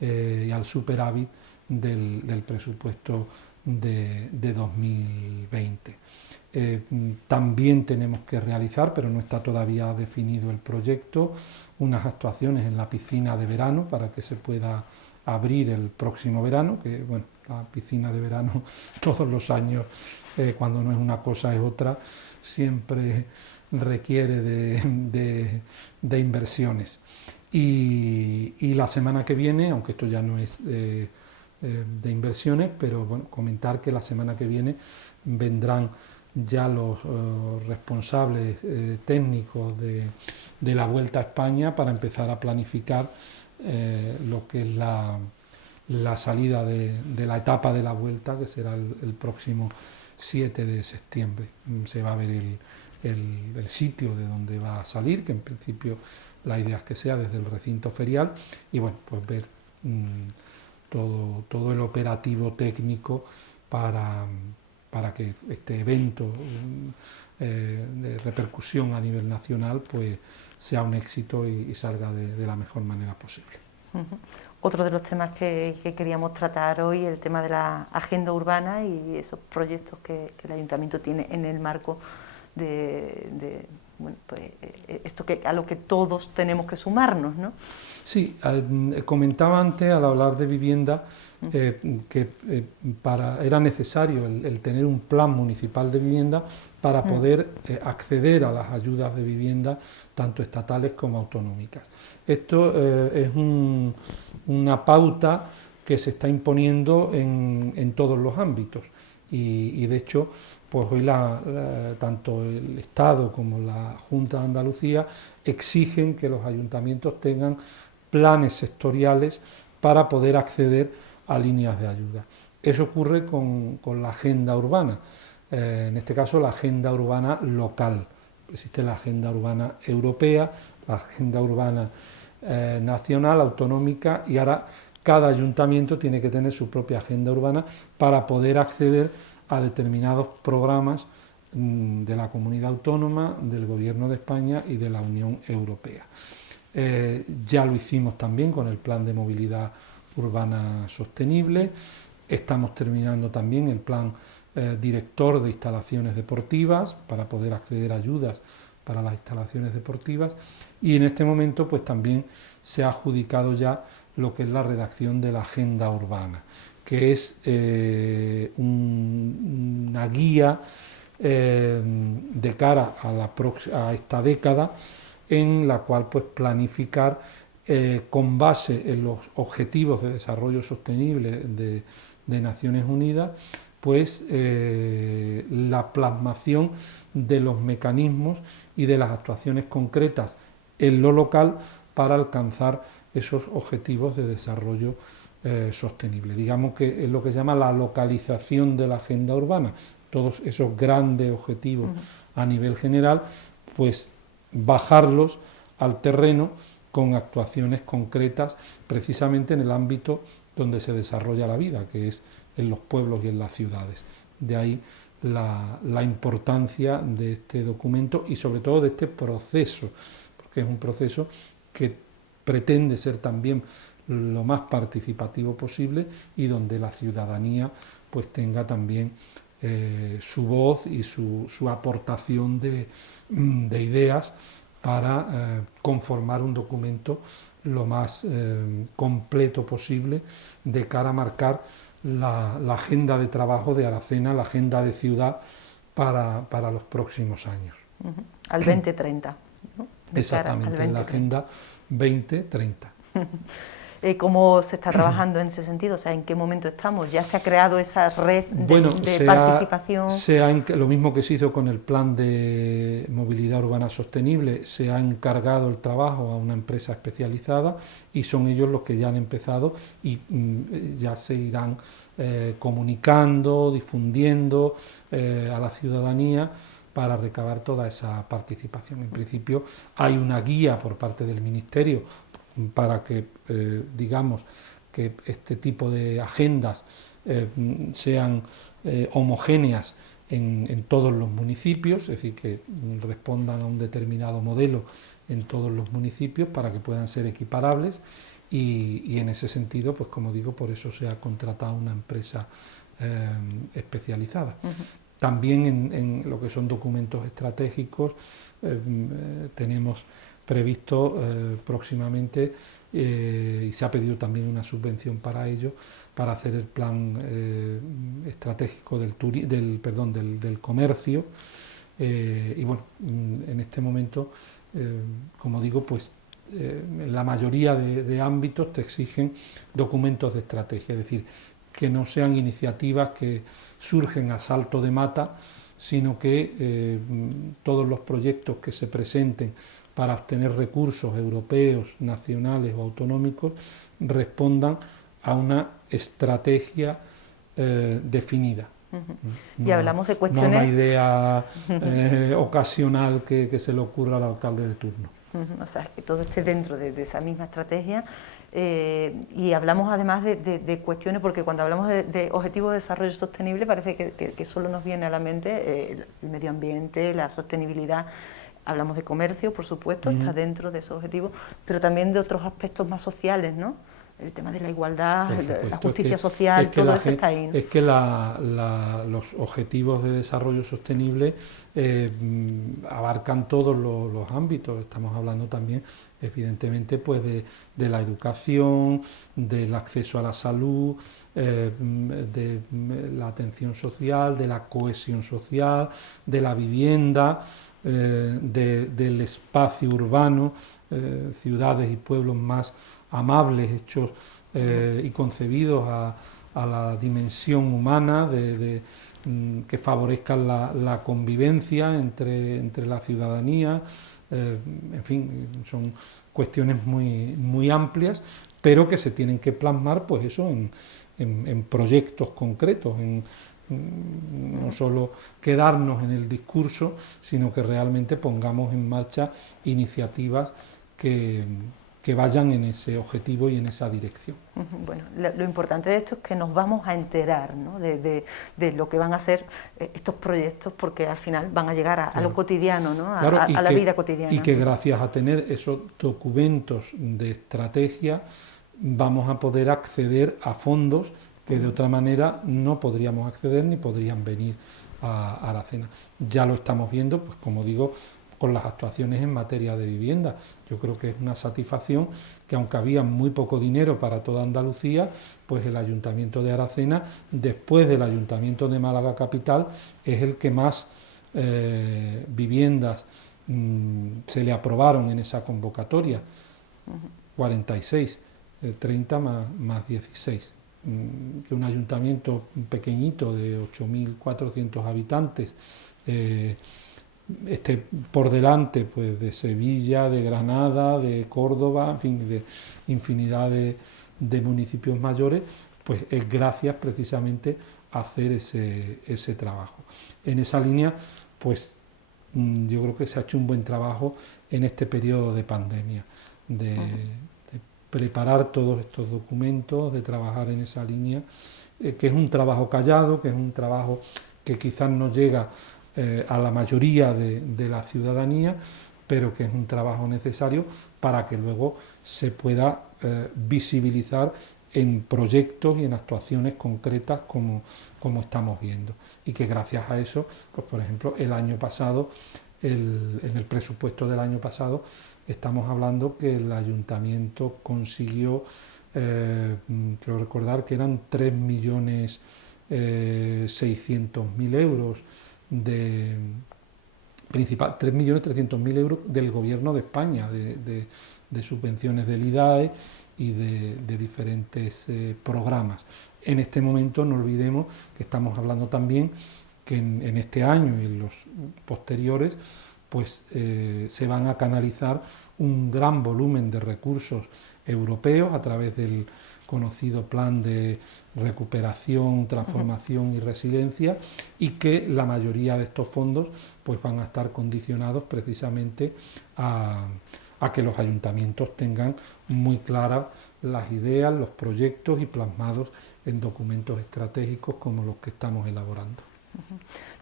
y al superávit del presupuesto de 2020. También tenemos que realizar, pero no está todavía definido el proyecto, unas actuaciones en la piscina de verano para que se pueda abrir el próximo verano, que bueno, la piscina de verano todos los años, cuando no es una cosa es otra, siempre requiere de inversiones. Y la semana que viene, aunque esto ya no es de inversiones, pero bueno, comentar que la semana que viene vendrán ya los responsables técnicos de la Vuelta a España para empezar a planificar lo que es la salida de la etapa de la Vuelta, que será el próximo 7 de septiembre. Se va a ver el sitio de donde va a salir, que en principio la idea es que sea desde el recinto ferial, y bueno, pues ver todo el operativo técnico para que este evento de repercusión a nivel nacional pues sea un éxito y salga de la mejor manera posible. Otro de los temas que queríamos tratar hoy, el tema de la agenda urbana y esos proyectos que el Ayuntamiento tiene en el marco de bueno, pues, esto a lo que todos tenemos que sumarnos, ¿no? Sí, comentaba antes al hablar de vivienda que era necesario el tener un plan municipal de vivienda para poder acceder a las ayudas de vivienda, tanto estatales como autonómicas. Esto es una pauta que se está imponiendo en todos los ámbitos y de hecho pues hoy tanto el Estado como la Junta de Andalucía exigen que los ayuntamientos tengan planes sectoriales para poder acceder a líneas de ayuda. Eso ocurre con la agenda urbana, en este caso la agenda urbana local. Existe la agenda urbana europea, la agenda urbana nacional, autonómica, y ahora cada ayuntamiento tiene que tener su propia agenda urbana para poder acceder a determinados programas de la comunidad autónoma, del Gobierno de España y de la Unión Europea. Ya lo hicimos también con el Plan de Movilidad Urbana Sostenible, estamos terminando también el Plan Director de Instalaciones Deportivas para poder acceder a ayudas para las instalaciones deportivas y en este momento pues también se ha adjudicado ya lo que es la redacción de la Agenda Urbana, que es una guía de cara a esta década en la cual pues planificar con base en los objetivos de desarrollo sostenible de Naciones Unidas pues la plasmación de los mecanismos y de las actuaciones concretas en lo local para alcanzar esos objetivos de desarrollo sostenible. Digamos que es lo que se llama la localización de la agenda urbana, todos esos grandes objetivos a nivel general, pues bajarlos al terreno con actuaciones concretas precisamente en el ámbito donde se desarrolla la vida, que es en los pueblos y en las ciudades. De ahí la importancia de este documento y sobre todo de este proceso, porque es un proceso que pretende ser también lo más participativo posible y donde la ciudadanía pues tenga también su voz y su aportación de ideas para conformar un documento lo más completo posible de cara a marcar la agenda de trabajo de Aracena, la agenda de ciudad para los próximos años. Al 2030. ¿no? Exactamente, en la agenda 2030. ¿Cómo se está trabajando en ese sentido? O sea, ¿en qué momento estamos? ¿Ya se ha creado esa red de participación? Lo mismo que se hizo con el Plan de Movilidad Urbana Sostenible, se ha encargado el trabajo a una empresa especializada y son ellos los que ya han empezado y ya se irán comunicando, difundiendo a la ciudadanía para recabar toda esa participación. En principio hay una guía por parte del Ministerio para que, digamos, que este tipo de agendas sean homogéneas en todos los municipios, es decir, que respondan a un determinado modelo en todos los municipios para que puedan ser equiparables y en ese sentido, pues como digo, por eso se ha contratado una empresa especializada. También en lo que son documentos estratégicos tenemos previsto próximamente y se ha pedido también una subvención para ello, para hacer el plan estratégico del comercio y bueno, en este momento, como digo, pues en la mayoría de ámbitos te exigen documentos de estrategia, es decir, que no sean iniciativas que surgen a salto de mata, sino que todos los proyectos que se presenten para obtener recursos europeos, nacionales o autonómicos respondan a una estrategia definida. Y hablamos de cuestiones... No una idea ocasional que se le ocurra al alcalde de turno. O sea, que todo esté dentro de esa misma estrategia. Y hablamos además de cuestiones, porque cuando hablamos de objetivos de desarrollo sostenible parece que solo nos viene a la mente el medio ambiente, la sostenibilidad. Hablamos de comercio, por supuesto, está dentro de esos objetivos, pero también de otros aspectos más sociales, ¿no? El tema de la igualdad, la justicia social, todo eso está ahí, ¿no? Es que los objetivos de desarrollo sostenible abarcan todos los ámbitos. Estamos hablando también, evidentemente, pues de la educación, del acceso a la salud, de la atención social, de la cohesión social, de la vivienda, del espacio urbano, ciudades y pueblos más amables, hechos y concebidos a la dimensión humana, que favorezcan la convivencia entre la ciudadanía, en fin, son cuestiones muy amplias, pero que se tienen que plasmar, pues eso, en proyectos concretos, no solo quedarnos en el discurso, sino que realmente pongamos en marcha iniciativas que vayan en ese objetivo y en esa dirección. Bueno, lo importante de esto es que nos vamos a enterar, ¿no? de lo que van a ser estos proyectos, porque al final van a llegar a lo cotidiano, ¿no? a la vida cotidiana. Y que gracias a tener esos documentos de estrategia vamos a poder acceder a fondos que de otra manera no podríamos acceder ni podrían venir a Aracena. Ya lo estamos viendo, pues como digo, con las actuaciones en materia de vivienda. Yo creo que es una satisfacción que, aunque había muy poco dinero para toda Andalucía, pues el Ayuntamiento de Aracena, después del Ayuntamiento de Málaga Capital, es el que más viviendas se le aprobaron en esa convocatoria, 46, 30 más 16. Que un ayuntamiento pequeñito de 8.400 habitantes esté por delante, pues, de Sevilla, de Granada, de Córdoba, en fin, de infinidad de municipios mayores, pues es gracias precisamente a hacer ese trabajo. En esa línea, pues yo creo que se ha hecho un buen trabajo en este periodo de pandemia, de preparar todos estos documentos, de trabajar en esa línea, que es un trabajo callado, que es un trabajo que quizás no llega a la mayoría de la ciudadanía, pero que es un trabajo necesario para que luego se pueda visibilizar en proyectos y en actuaciones concretas como estamos viendo. Y que gracias a eso, pues por ejemplo, el año pasado, en el presupuesto del año pasado, estamos hablando que el ayuntamiento consiguió, creo recordar que eran 3.600.000 euros de 3.300.000 euros del Gobierno de España, de subvenciones del IDAE y de diferentes programas. En este momento no olvidemos que estamos hablando también que en este año y en los posteriores pues se van a canalizar un gran volumen de recursos europeos a través del conocido plan de recuperación, transformación y resiliencia, y que la mayoría de estos fondos pues van a estar condicionados precisamente a que los ayuntamientos tengan muy claras las ideas, los proyectos y plasmados en documentos estratégicos como los que estamos elaborando.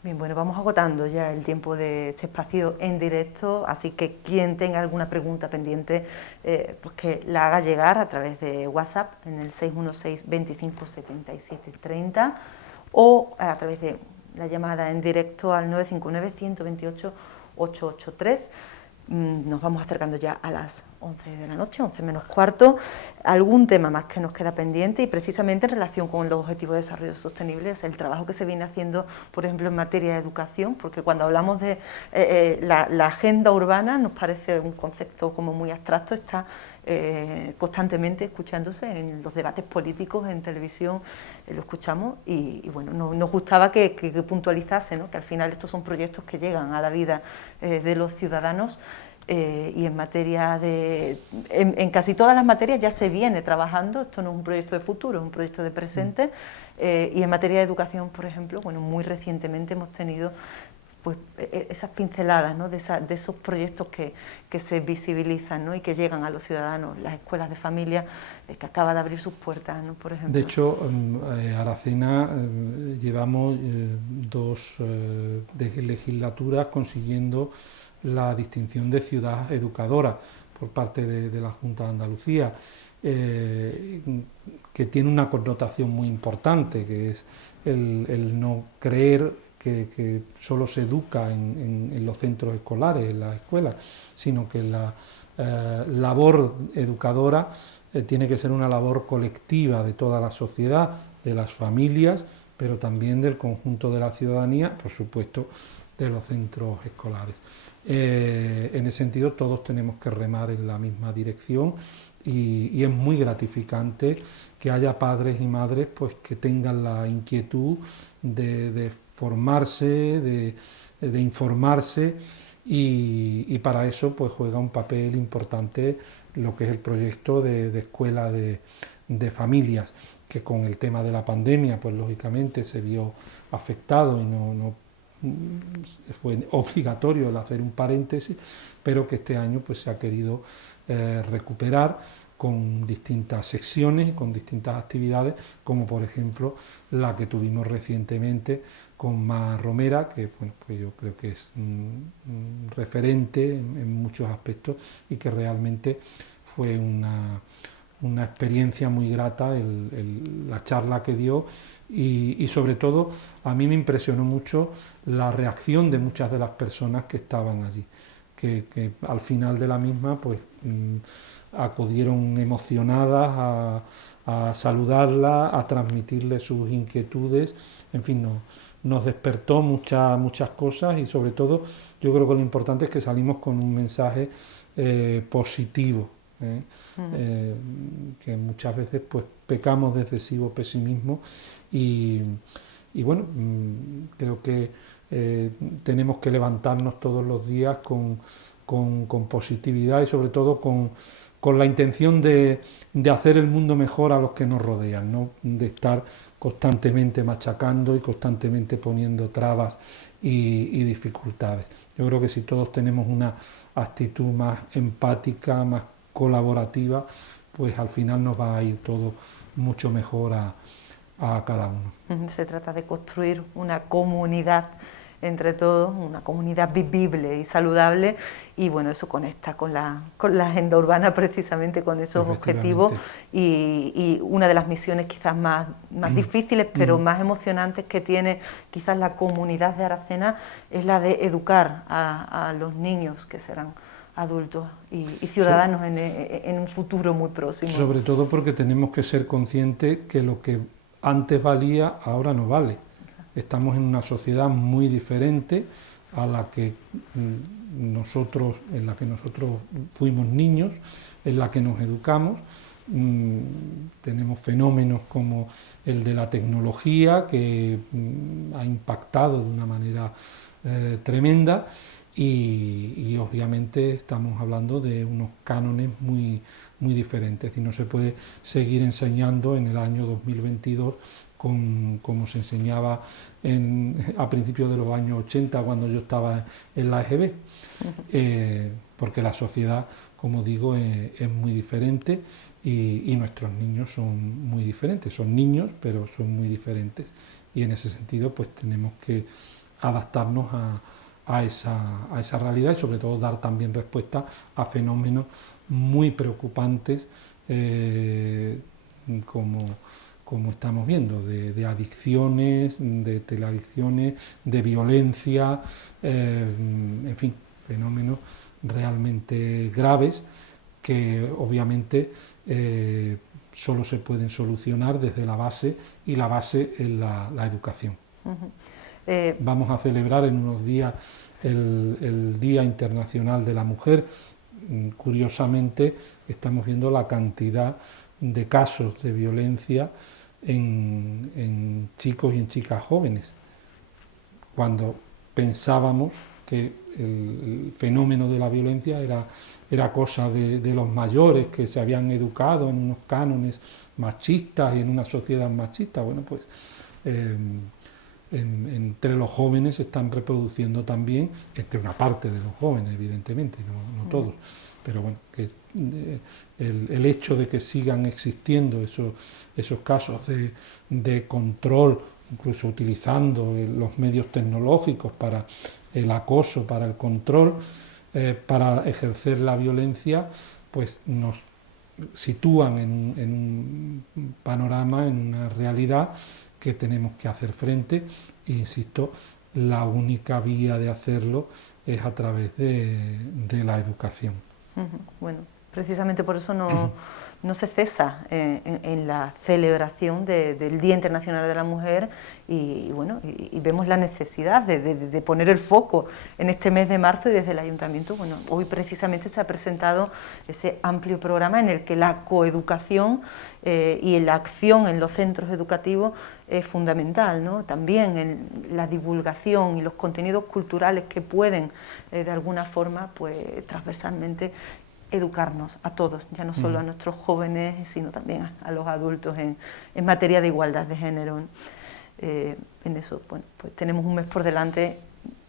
Bien, bueno, vamos agotando ya el tiempo de este espacio en directo, así que quien tenga alguna pregunta pendiente, pues que la haga llegar a través de WhatsApp en el 616 25 77 30 o a través de la llamada en directo al 959 128 883. Nos vamos acercando ya a las 11 de la noche, 11 menos cuarto. Algún tema más que nos queda pendiente y precisamente en relación con los Objetivos de Desarrollo Sostenible es el trabajo que se viene haciendo, por ejemplo, en materia de educación, porque cuando hablamos de la agenda urbana nos parece un concepto como muy abstracto, está constantemente escuchándose en los debates políticos, en televisión, lo escuchamos y bueno, nos gustaba que puntualizase, ¿no?, que al final estos son proyectos que llegan a la vida de los ciudadanos. Y en materia en casi todas las materias ya se viene trabajando, esto no es un proyecto de futuro, es un proyecto de presente, y en materia de educación, por ejemplo, bueno, muy recientemente hemos tenido pues esas pinceladas, ¿no?, de esos proyectos que se visibilizan, ¿no?, y que llegan a los ciudadanos, las escuelas de familia que acaba de abrir sus puertas, ¿no?, por ejemplo. De hecho, Aracena, llevamos 2 legislaturas consiguiendo la distinción de ciudad educadora por parte de la Junta de Andalucía, que tiene una connotación muy importante, que es el no creer que solo se educa en los centros escolares, en las escuelas, sino que la labor educadora tiene que ser una labor colectiva de toda la sociedad, de las familias, pero también del conjunto de la ciudadanía, por supuesto, de los centros escolares. En ese sentido, todos tenemos que remar en la misma dirección y es muy gratificante que haya padres y madres pues, que tengan la inquietud de formarse, de informarse y para eso pues, juega un papel importante lo que es el proyecto de escuela de familias, que con el tema de la pandemia pues lógicamente se vio afectado y no fue obligatorio el hacer un paréntesis, pero que este año pues, se ha querido recuperar con distintas secciones y con distintas actividades, como por ejemplo la que tuvimos recientemente con Mar Romera, que bueno, pues yo creo que es un referente en muchos aspectos y que realmente fue una experiencia muy grata la charla que dio y sobre todo a mí me impresionó mucho la reacción de muchas de las personas que estaban allí, que al final de la misma pues acudieron emocionadas a saludarla, a transmitirle sus inquietudes, en fin, nos despertó muchas cosas y sobre todo yo creo que lo importante es que salimos con un mensaje positivo. Que muchas veces pues pecamos de excesivo pesimismo y bueno, creo que tenemos que levantarnos todos los días con positividad y sobre todo con la intención de hacer el mundo mejor a los que nos rodean, no de estar constantemente machacando y constantemente poniendo trabas y dificultades. Yo creo que si todos tenemos una actitud más empática, más colaborativa, pues al final nos va a ir todo mucho mejor a cada uno. Se trata de construir una comunidad entre todos, una comunidad vivible y saludable, y bueno, eso conecta con la agenda urbana, precisamente con esos objetivos, y una de las misiones quizás más difíciles, pero más emocionantes que tiene quizás la comunidad de Aracena, es la de educar a los niños que serán adultos y ciudadanos en un futuro muy próximo. Sobre todo porque tenemos que ser conscientes que lo que antes valía, ahora no vale. Estamos en una sociedad muy diferente a la que nosotros fuimos niños, en la que nos educamos. Tenemos fenómenos como el de la tecnología, que ha impactado de una manera tremenda, y obviamente estamos hablando de unos cánones muy diferentes, y no se puede seguir enseñando en el año 2022 como se enseñaba a principios de los años 80, cuando yo estaba en la EGB, porque la sociedad, como digo, es muy diferente, y nuestros niños son muy diferentes. Son niños, pero son muy diferentes, y en ese sentido pues tenemos que adaptarnos a esa realidad, y sobre todo dar también respuesta a fenómenos muy preocupantes, como estamos viendo, de adicciones, de teleadicciones, de violencia, en fin, fenómenos realmente graves que obviamente solo se pueden solucionar desde la base, y la base es la educación. Vamos a celebrar en unos días el Día Internacional de la Mujer. Curiosamente, estamos viendo la cantidad de casos de violencia en chicos y en chicas jóvenes, cuando pensábamos que el fenómeno de la violencia era cosa de los mayores, que se habían educado en unos cánones machistas y en una sociedad machista. Bueno, pues entre los jóvenes se están reproduciendo también, entre una parte de los jóvenes, evidentemente, no todos, pero bueno, que el hecho de que sigan existiendo esos casos de control, incluso utilizando los medios tecnológicos para el acoso, para el control, para ejercer la violencia, pues nos sitúan en un panorama, en una realidad que tenemos que hacer frente, e insisto, la única vía de hacerlo es a través de la educación. Bueno, precisamente por eso no se cesa en la celebración del Día Internacional de la Mujer, y vemos la necesidad de poner el foco en este mes de marzo, y desde el Ayuntamiento, bueno, hoy precisamente se ha presentado ese amplio programa en el que la coeducación y la acción en los centros educativos es fundamental, ¿no? También en la divulgación y los contenidos culturales que pueden de alguna forma pues transversalmente educarnos a todos, ya no solo a nuestros jóvenes, sino también a los adultos en materia de igualdad de género. En eso, bueno, pues tenemos un mes por delante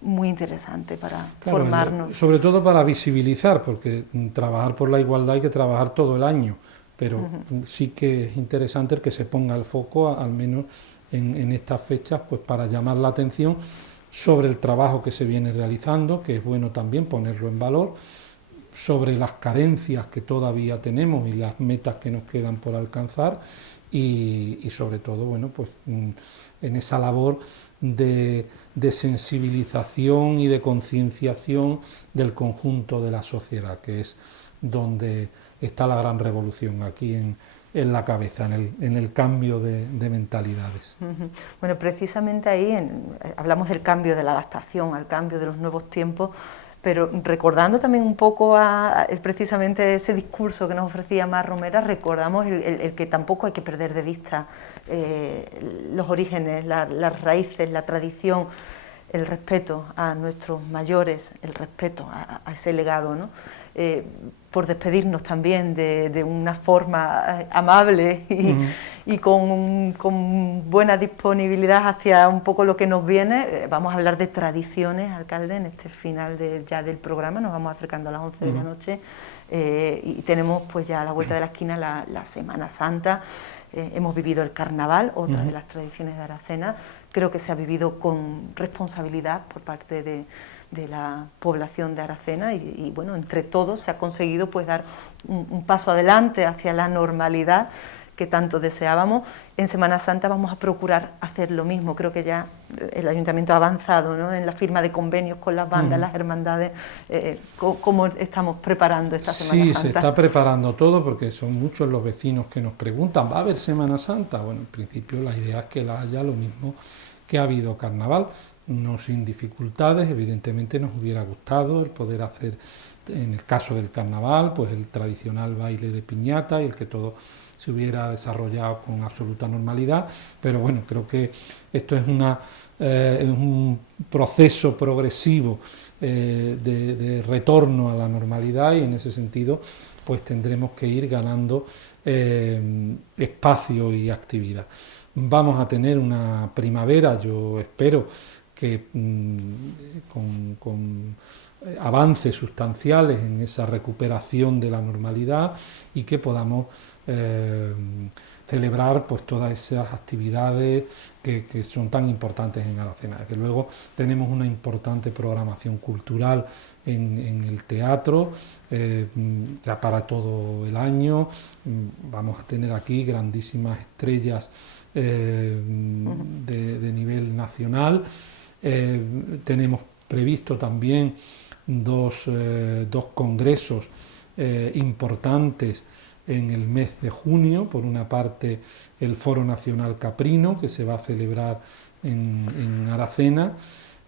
muy interesante para formarnos. Sobre todo para visibilizar, porque trabajar por la igualdad hay que trabajar todo el año, pero sí que es interesante el que se ponga el foco, al menos en estas fechas, pues para llamar la atención sobre el trabajo que se viene realizando, que es bueno también ponerlo en valor, sobre las carencias que todavía tenemos y las metas que nos quedan por alcanzar, y sobre todo, bueno, pues en esa labor de sensibilización y de concienciación del conjunto de la sociedad, que es donde está la gran revolución, aquí en la cabeza, en el cambio de mentalidades. Bueno, precisamente ahí hablamos del cambio, de la adaptación al cambio, de los nuevos tiempos, pero recordando también un poco precisamente ese discurso que nos ofrecía Mar Romera, recordamos el que tampoco hay que perder de vista los orígenes, las raíces, la tradición. el respeto a nuestros mayores, el respeto a ese legado, ¿no? Por despedirnos también de una forma amable y con buena disponibilidad hacia un poco lo que nos viene. Vamos a hablar de tradiciones, alcalde, en este final ya del programa. Nos vamos acercando a las 11 de la noche y tenemos pues ya a la vuelta de la esquina la Semana Santa. Hemos vivido el carnaval, otra de las tradiciones de Aracena. Creo que se ha vivido con responsabilidad por parte de la población de Aracena y bueno, entre todos se ha conseguido pues dar un paso adelante hacia la normalidad que tanto deseábamos. En Semana Santa vamos a procurar hacer lo mismo. Creo que ya el Ayuntamiento ha avanzado, ¿no?, en la firma de convenios con las bandas, las hermandades. ¿Cómo estamos preparando esta Semana Santa? Sí, se está preparando todo porque son muchos los vecinos que nos preguntan, ¿va a haber Semana Santa? Bueno, en principio la idea es que la haya, lo mismo que ha habido carnaval, no sin dificultades. Evidentemente nos hubiera gustado el poder hacer, en el caso del carnaval, pues el tradicional baile de piñata y el que todo se hubiera desarrollado con absoluta normalidad, pero bueno, creo que esto es un proceso progresivo de retorno a la normalidad y en ese sentido pues tendremos que ir ganando espacio y actividad. Vamos a tener una primavera, yo espero que con avances sustanciales en esa recuperación de la normalidad y que podamos celebrar pues todas esas actividades que son tan importantes en Aracena. Desde luego tenemos una importante programación cultural en el teatro, ya para todo el año. Vamos a tener aquí grandísimas estrellas de nivel nacional. Tenemos previsto también dos congresos importantes en el mes de junio. Por una parte el Foro Nacional Caprino, que se va a celebrar en Aracena,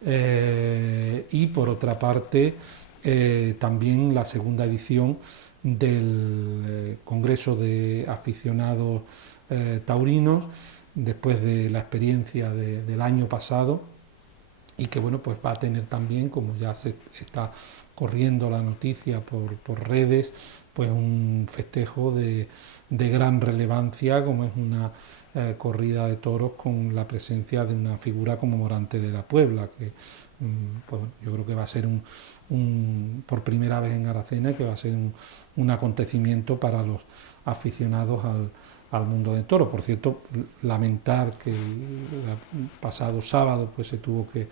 y por otra parte también la segunda edición del Congreso de Aficionados Taurinos, después de la experiencia del año pasado, y que bueno, pues va a tener también, como ya se está corriendo la noticia por redes, pues un festejo de gran relevancia, como es una corrida de toros con la presencia de una figura como Morante de la Puebla, que pues yo creo que va a ser por primera vez en Aracena, que va a ser un acontecimiento para los aficionados al mundo de toros. Por cierto, lamentar que el pasado sábado pues se tuvo que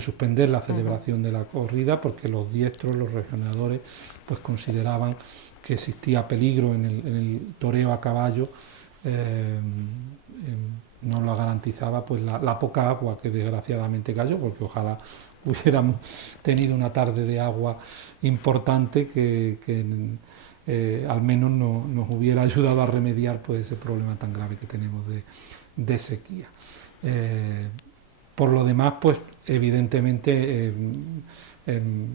suspender la celebración de la corrida porque los diestros, los regionadores, pues consideraban que existía peligro en el toreo a caballo. No lo garantizaba pues la poca agua que desgraciadamente cayó, porque ojalá hubiéramos tenido una tarde de agua importante que al menos nos hubiera ayudado a remediar pues ese problema tan grave que tenemos de sequía. Por lo demás, pues evidentemente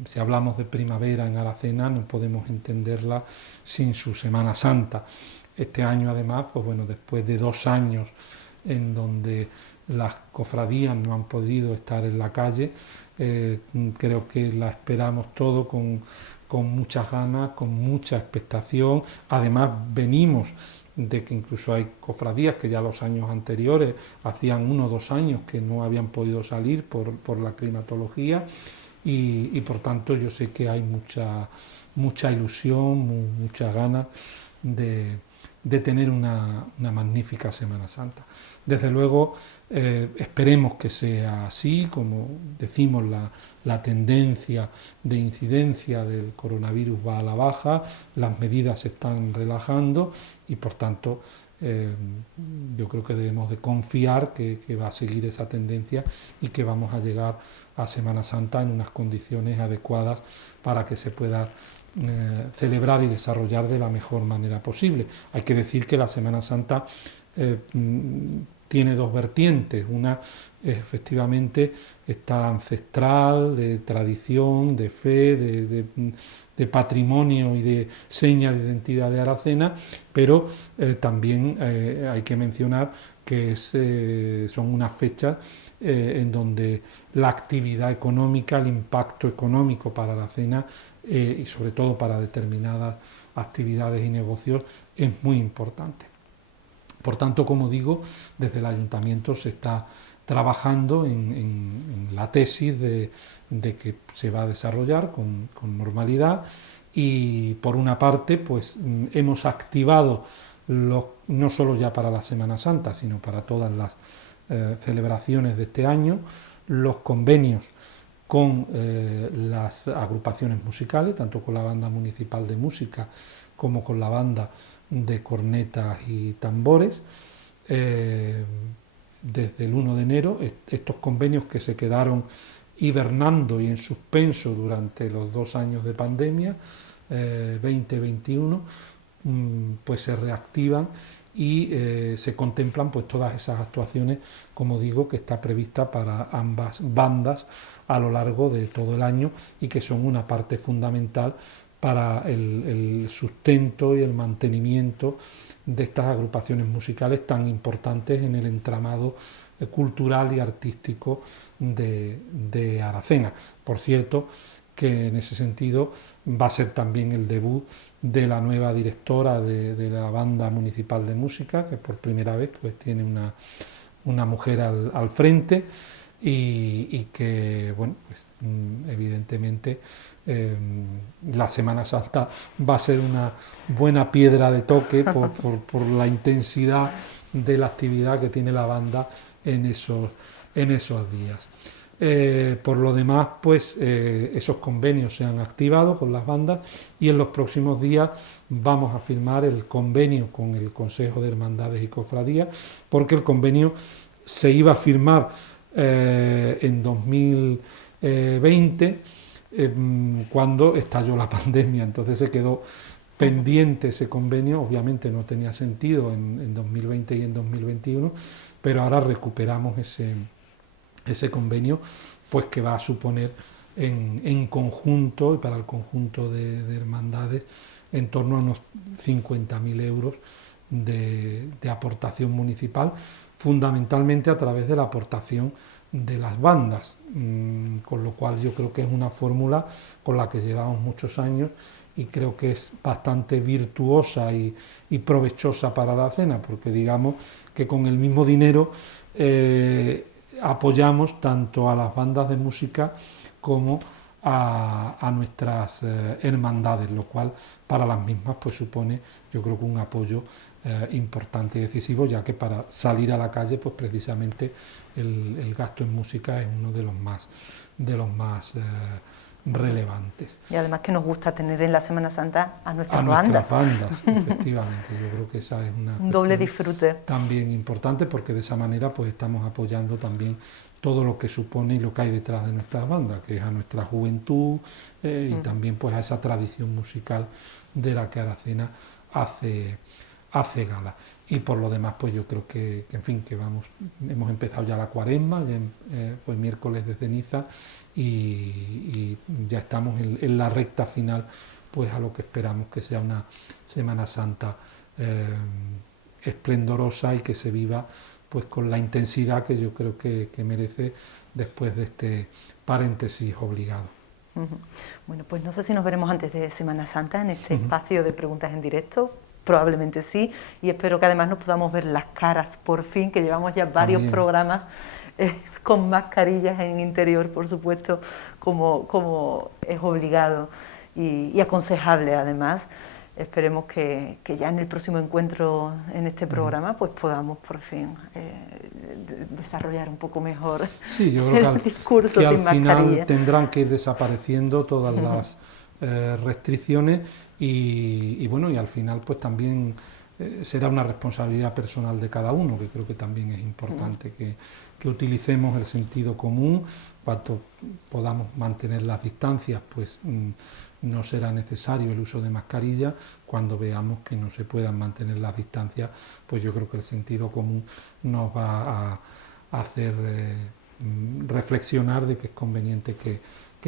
si hablamos de primavera en Aracena no podemos entenderla sin su Semana Santa. Este año además, pues bueno, después de 2 años en donde las cofradías no han podido estar en la calle, creo que la esperamos todo con muchas ganas, con mucha expectación. Además venimos de que incluso hay cofradías que ya los años anteriores hacían 1 o 2 años que no habían podido salir por la climatología y por tanto yo sé que hay mucha ilusión, muchas ganas de tener una magnífica Semana Santa. Desde luego esperemos que sea así, como decimos, la tendencia de incidencia del coronavirus va a la baja, las medidas se están relajando y por tanto yo creo que debemos de confiar que va a seguir esa tendencia y que vamos a llegar a Semana Santa en unas condiciones adecuadas para que se pueda celebrar y desarrollar de la mejor manera posible. Hay que decir que la Semana Santa tiene 2 vertientes, una efectivamente está ancestral, de tradición, de fe, de patrimonio y de seña de identidad de Aracena, pero también hay que mencionar que son unas fechas en donde la actividad económica, el impacto económico para Aracena y sobre todo para determinadas actividades y negocios es muy importante. Por tanto, como digo, desde el Ayuntamiento se está trabajando en la tesis de que se va a desarrollar con normalidad y por una parte pues hemos activado no solo ya para la Semana Santa, sino para todas las celebraciones de este año, los convenios con las agrupaciones musicales, tanto con la Banda Municipal de Música como con la Banda de Cornetas y Tambores. Desde el 1 de enero, estos convenios que se quedaron hibernando y en suspenso durante los 2 años de pandemia, 2021, pues se reactivan y se contemplan pues todas esas actuaciones, como digo, que está prevista para ambas bandas a lo largo de todo el año y que son una parte fundamental para el sustento y el mantenimiento de estas agrupaciones musicales tan importantes en el entramado cultural y artístico de Aracena. Por cierto, que en ese sentido va a ser también el debut de la nueva directora de la Banda Municipal de Música, que por primera vez pues tiene una mujer al frente y que, bueno, pues, evidentemente la Semana Santa va a ser una buena piedra de toque por la intensidad de la actividad que tiene la banda en esos días. Por lo demás, pues esos convenios se han activado con las bandas y en los próximos días vamos a firmar el convenio con el Consejo de Hermandades y Cofradías, porque el convenio se iba a firmar en 2020 cuando estalló la pandemia, entonces se quedó pendiente ese convenio. Obviamente no tenía sentido en 2020 y en 2021, pero ahora recuperamos ese convenio, pues que va a suponer en conjunto y para el conjunto de hermandades en torno a unos 50.000 euros de aportación municipal, fundamentalmente a través de la aportación de las bandas, con lo cual yo creo que es una fórmula con la que llevamos muchos años y creo que es bastante virtuosa y provechosa para la Aracena, porque digamos que con el mismo dinero apoyamos tanto a las bandas de música como a nuestras hermandades, lo cual para las mismas pues supone, yo creo que un apoyo importante y decisivo, ya que para salir a la calle pues precisamente el gasto en música es uno de los más relevantes. Y además que nos gusta tener en la Semana Santa a nuestras bandas, efectivamente. Yo creo que esa es un doble disfrute también importante, porque de esa manera pues estamos apoyando también todo lo que supone y lo que hay detrás de nuestras bandas, que es a nuestra juventud y también pues a esa tradición musical de la que Aracena hace gala. Y por lo demás pues yo creo que en fin, que hemos empezado ya la Cuaresma, ya fue miércoles de ceniza y ya estamos en la recta final pues a lo que esperamos que sea una Semana Santa esplendorosa y que se viva pues con la intensidad que yo creo que merece después de este paréntesis obligado. Bueno, pues no sé si nos veremos antes de Semana Santa en este espacio de preguntas en directo. Probablemente sí, y espero que además nos podamos ver las caras por fin, que llevamos ya varios programas con mascarillas en interior, por supuesto, como es obligado y aconsejable además. Esperemos que ya en el próximo encuentro en este programa pues podamos por fin desarrollar un poco mejor yo creo el discurso que sin al final mascarilla. Tendrán que ir desapareciendo todas las restricciones y bueno, y al final pues también será una responsabilidad personal de cada uno, que creo que también es importante que utilicemos el sentido común. Cuanto podamos mantener las distancias, pues no será necesario el uso de mascarilla. Cuando veamos que no se puedan mantener las distancias, pues yo creo que el sentido común nos va a hacer reflexionar de que es conveniente que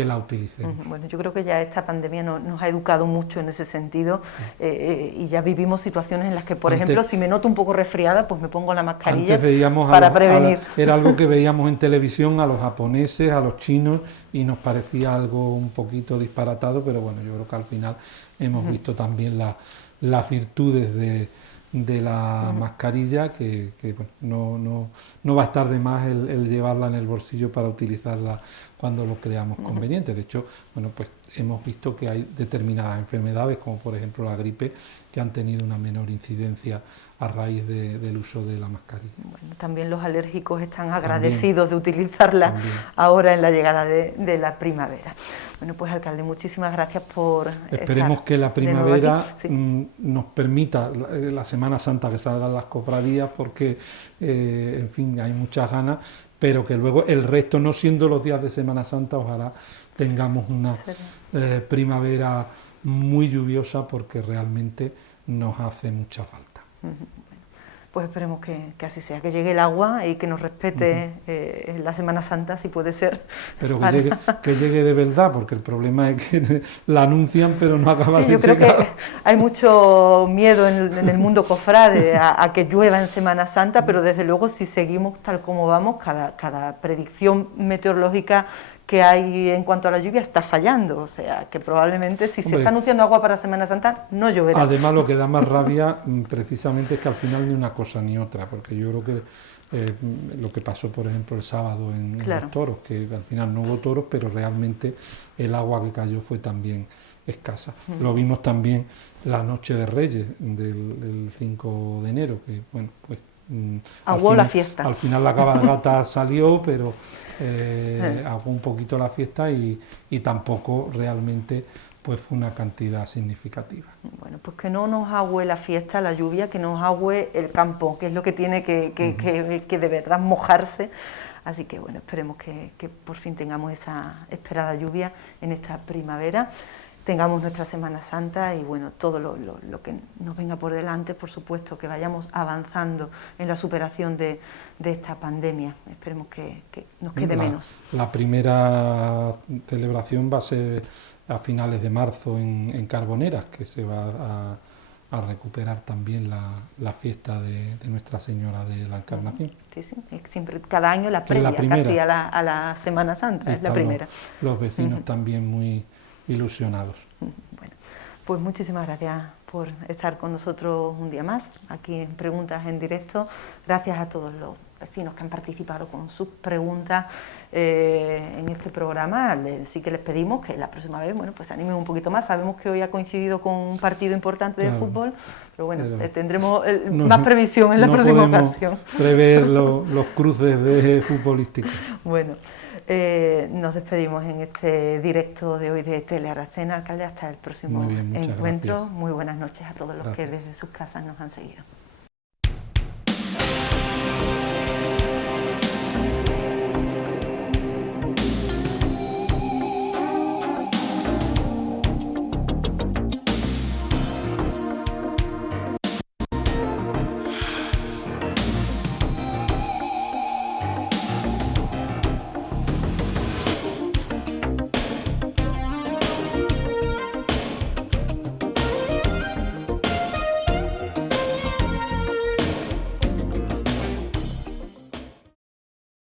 la utilicemos. Bueno, yo creo que ya esta pandemia nos ha educado mucho en ese sentido, sí. Y ya vivimos situaciones en las que, por ejemplo, si me noto un poco resfriada, pues me pongo la mascarilla para prevenir. Era algo que veíamos en televisión a los japoneses, a los chinos, y nos parecía algo un poquito disparatado, pero bueno, yo creo que al final hemos visto también las virtudes de la mascarilla, que bueno, no va a estar de más el llevarla en el bolsillo para utilizarla cuando lo creamos conveniente. De hecho, bueno, pues hemos visto que hay determinadas enfermedades, como por ejemplo la gripe, que han tenido una menor incidencia a raíz del uso de la mascarilla. Bueno, también los alérgicos están agradecidos de utilizarla ahora en la llegada de la primavera. Bueno, pues alcalde, muchísimas gracias por Esperemos que la primavera nos permita la Semana Santa que salgan las cofradías, porque, en fin, hay muchas ganas, pero que luego el resto, no siendo los días de Semana Santa, ojalá tengamos una primavera muy lluviosa, porque realmente nos hace mucha falta. Bueno, pues esperemos que así sea, que llegue el agua y que nos respete la Semana Santa, si puede ser. Pero que llegue de verdad, porque el problema es que la anuncian pero no acaba de llegar. Yo creo que hay mucho miedo en el mundo cofrade a que llueva en Semana Santa, pero desde luego si seguimos tal como vamos, cada predicción meteorológica que hay en cuanto a la lluvia está fallando, o sea, que probablemente si se está anunciando agua para Semana Santa, no lloverá. Además, lo que da más rabia precisamente es que al final ni una cosa ni otra, porque yo creo que lo que pasó, por ejemplo, el sábado en los toros, que al final no hubo toros, pero realmente el agua que cayó fue también escasa. Lo vimos también la noche de Reyes, del 5 de enero, que bueno, pues aguó la fiesta. Al final la cabalgata salió, pero aguó un poquito la fiesta y tampoco realmente pues fue una cantidad significativa. Bueno, pues que no nos agüe la fiesta, la lluvia, que nos agüe el campo, que es lo que tiene que de verdad mojarse. Así que bueno, esperemos que por fin tengamos esa esperada lluvia en esta primavera, tengamos nuestra Semana Santa y bueno, todo lo que nos venga por delante, por supuesto, que vayamos avanzando en la superación de esta pandemia. Esperemos que nos quede menos. La primera celebración va a ser a finales de marzo en Carboneras, que se va a recuperar también la fiesta de Nuestra Señora de la Encarnación. Sí, siempre, cada año la previa, casi a la Semana Santa, es la primera. Los vecinos también muy ilusionados. Bueno, pues muchísimas gracias por estar con nosotros un día más, aquí en Preguntas en Directo. Gracias a todos los vecinos que han participado con sus preguntas en este programa. Sí que les pedimos que la próxima vez, bueno, pues se animen un poquito más. Sabemos que hoy ha coincidido con un partido importante de fútbol, pero bueno, tendremos más previsión en la próxima ocasión. No podemos prever los cruces futbolísticos. Bueno, nos despedimos en este directo de hoy de Tele Aracena. Alcalde, hasta el próximo encuentro. Gracias. Muy buenas noches a todos los que desde sus casas nos han seguido.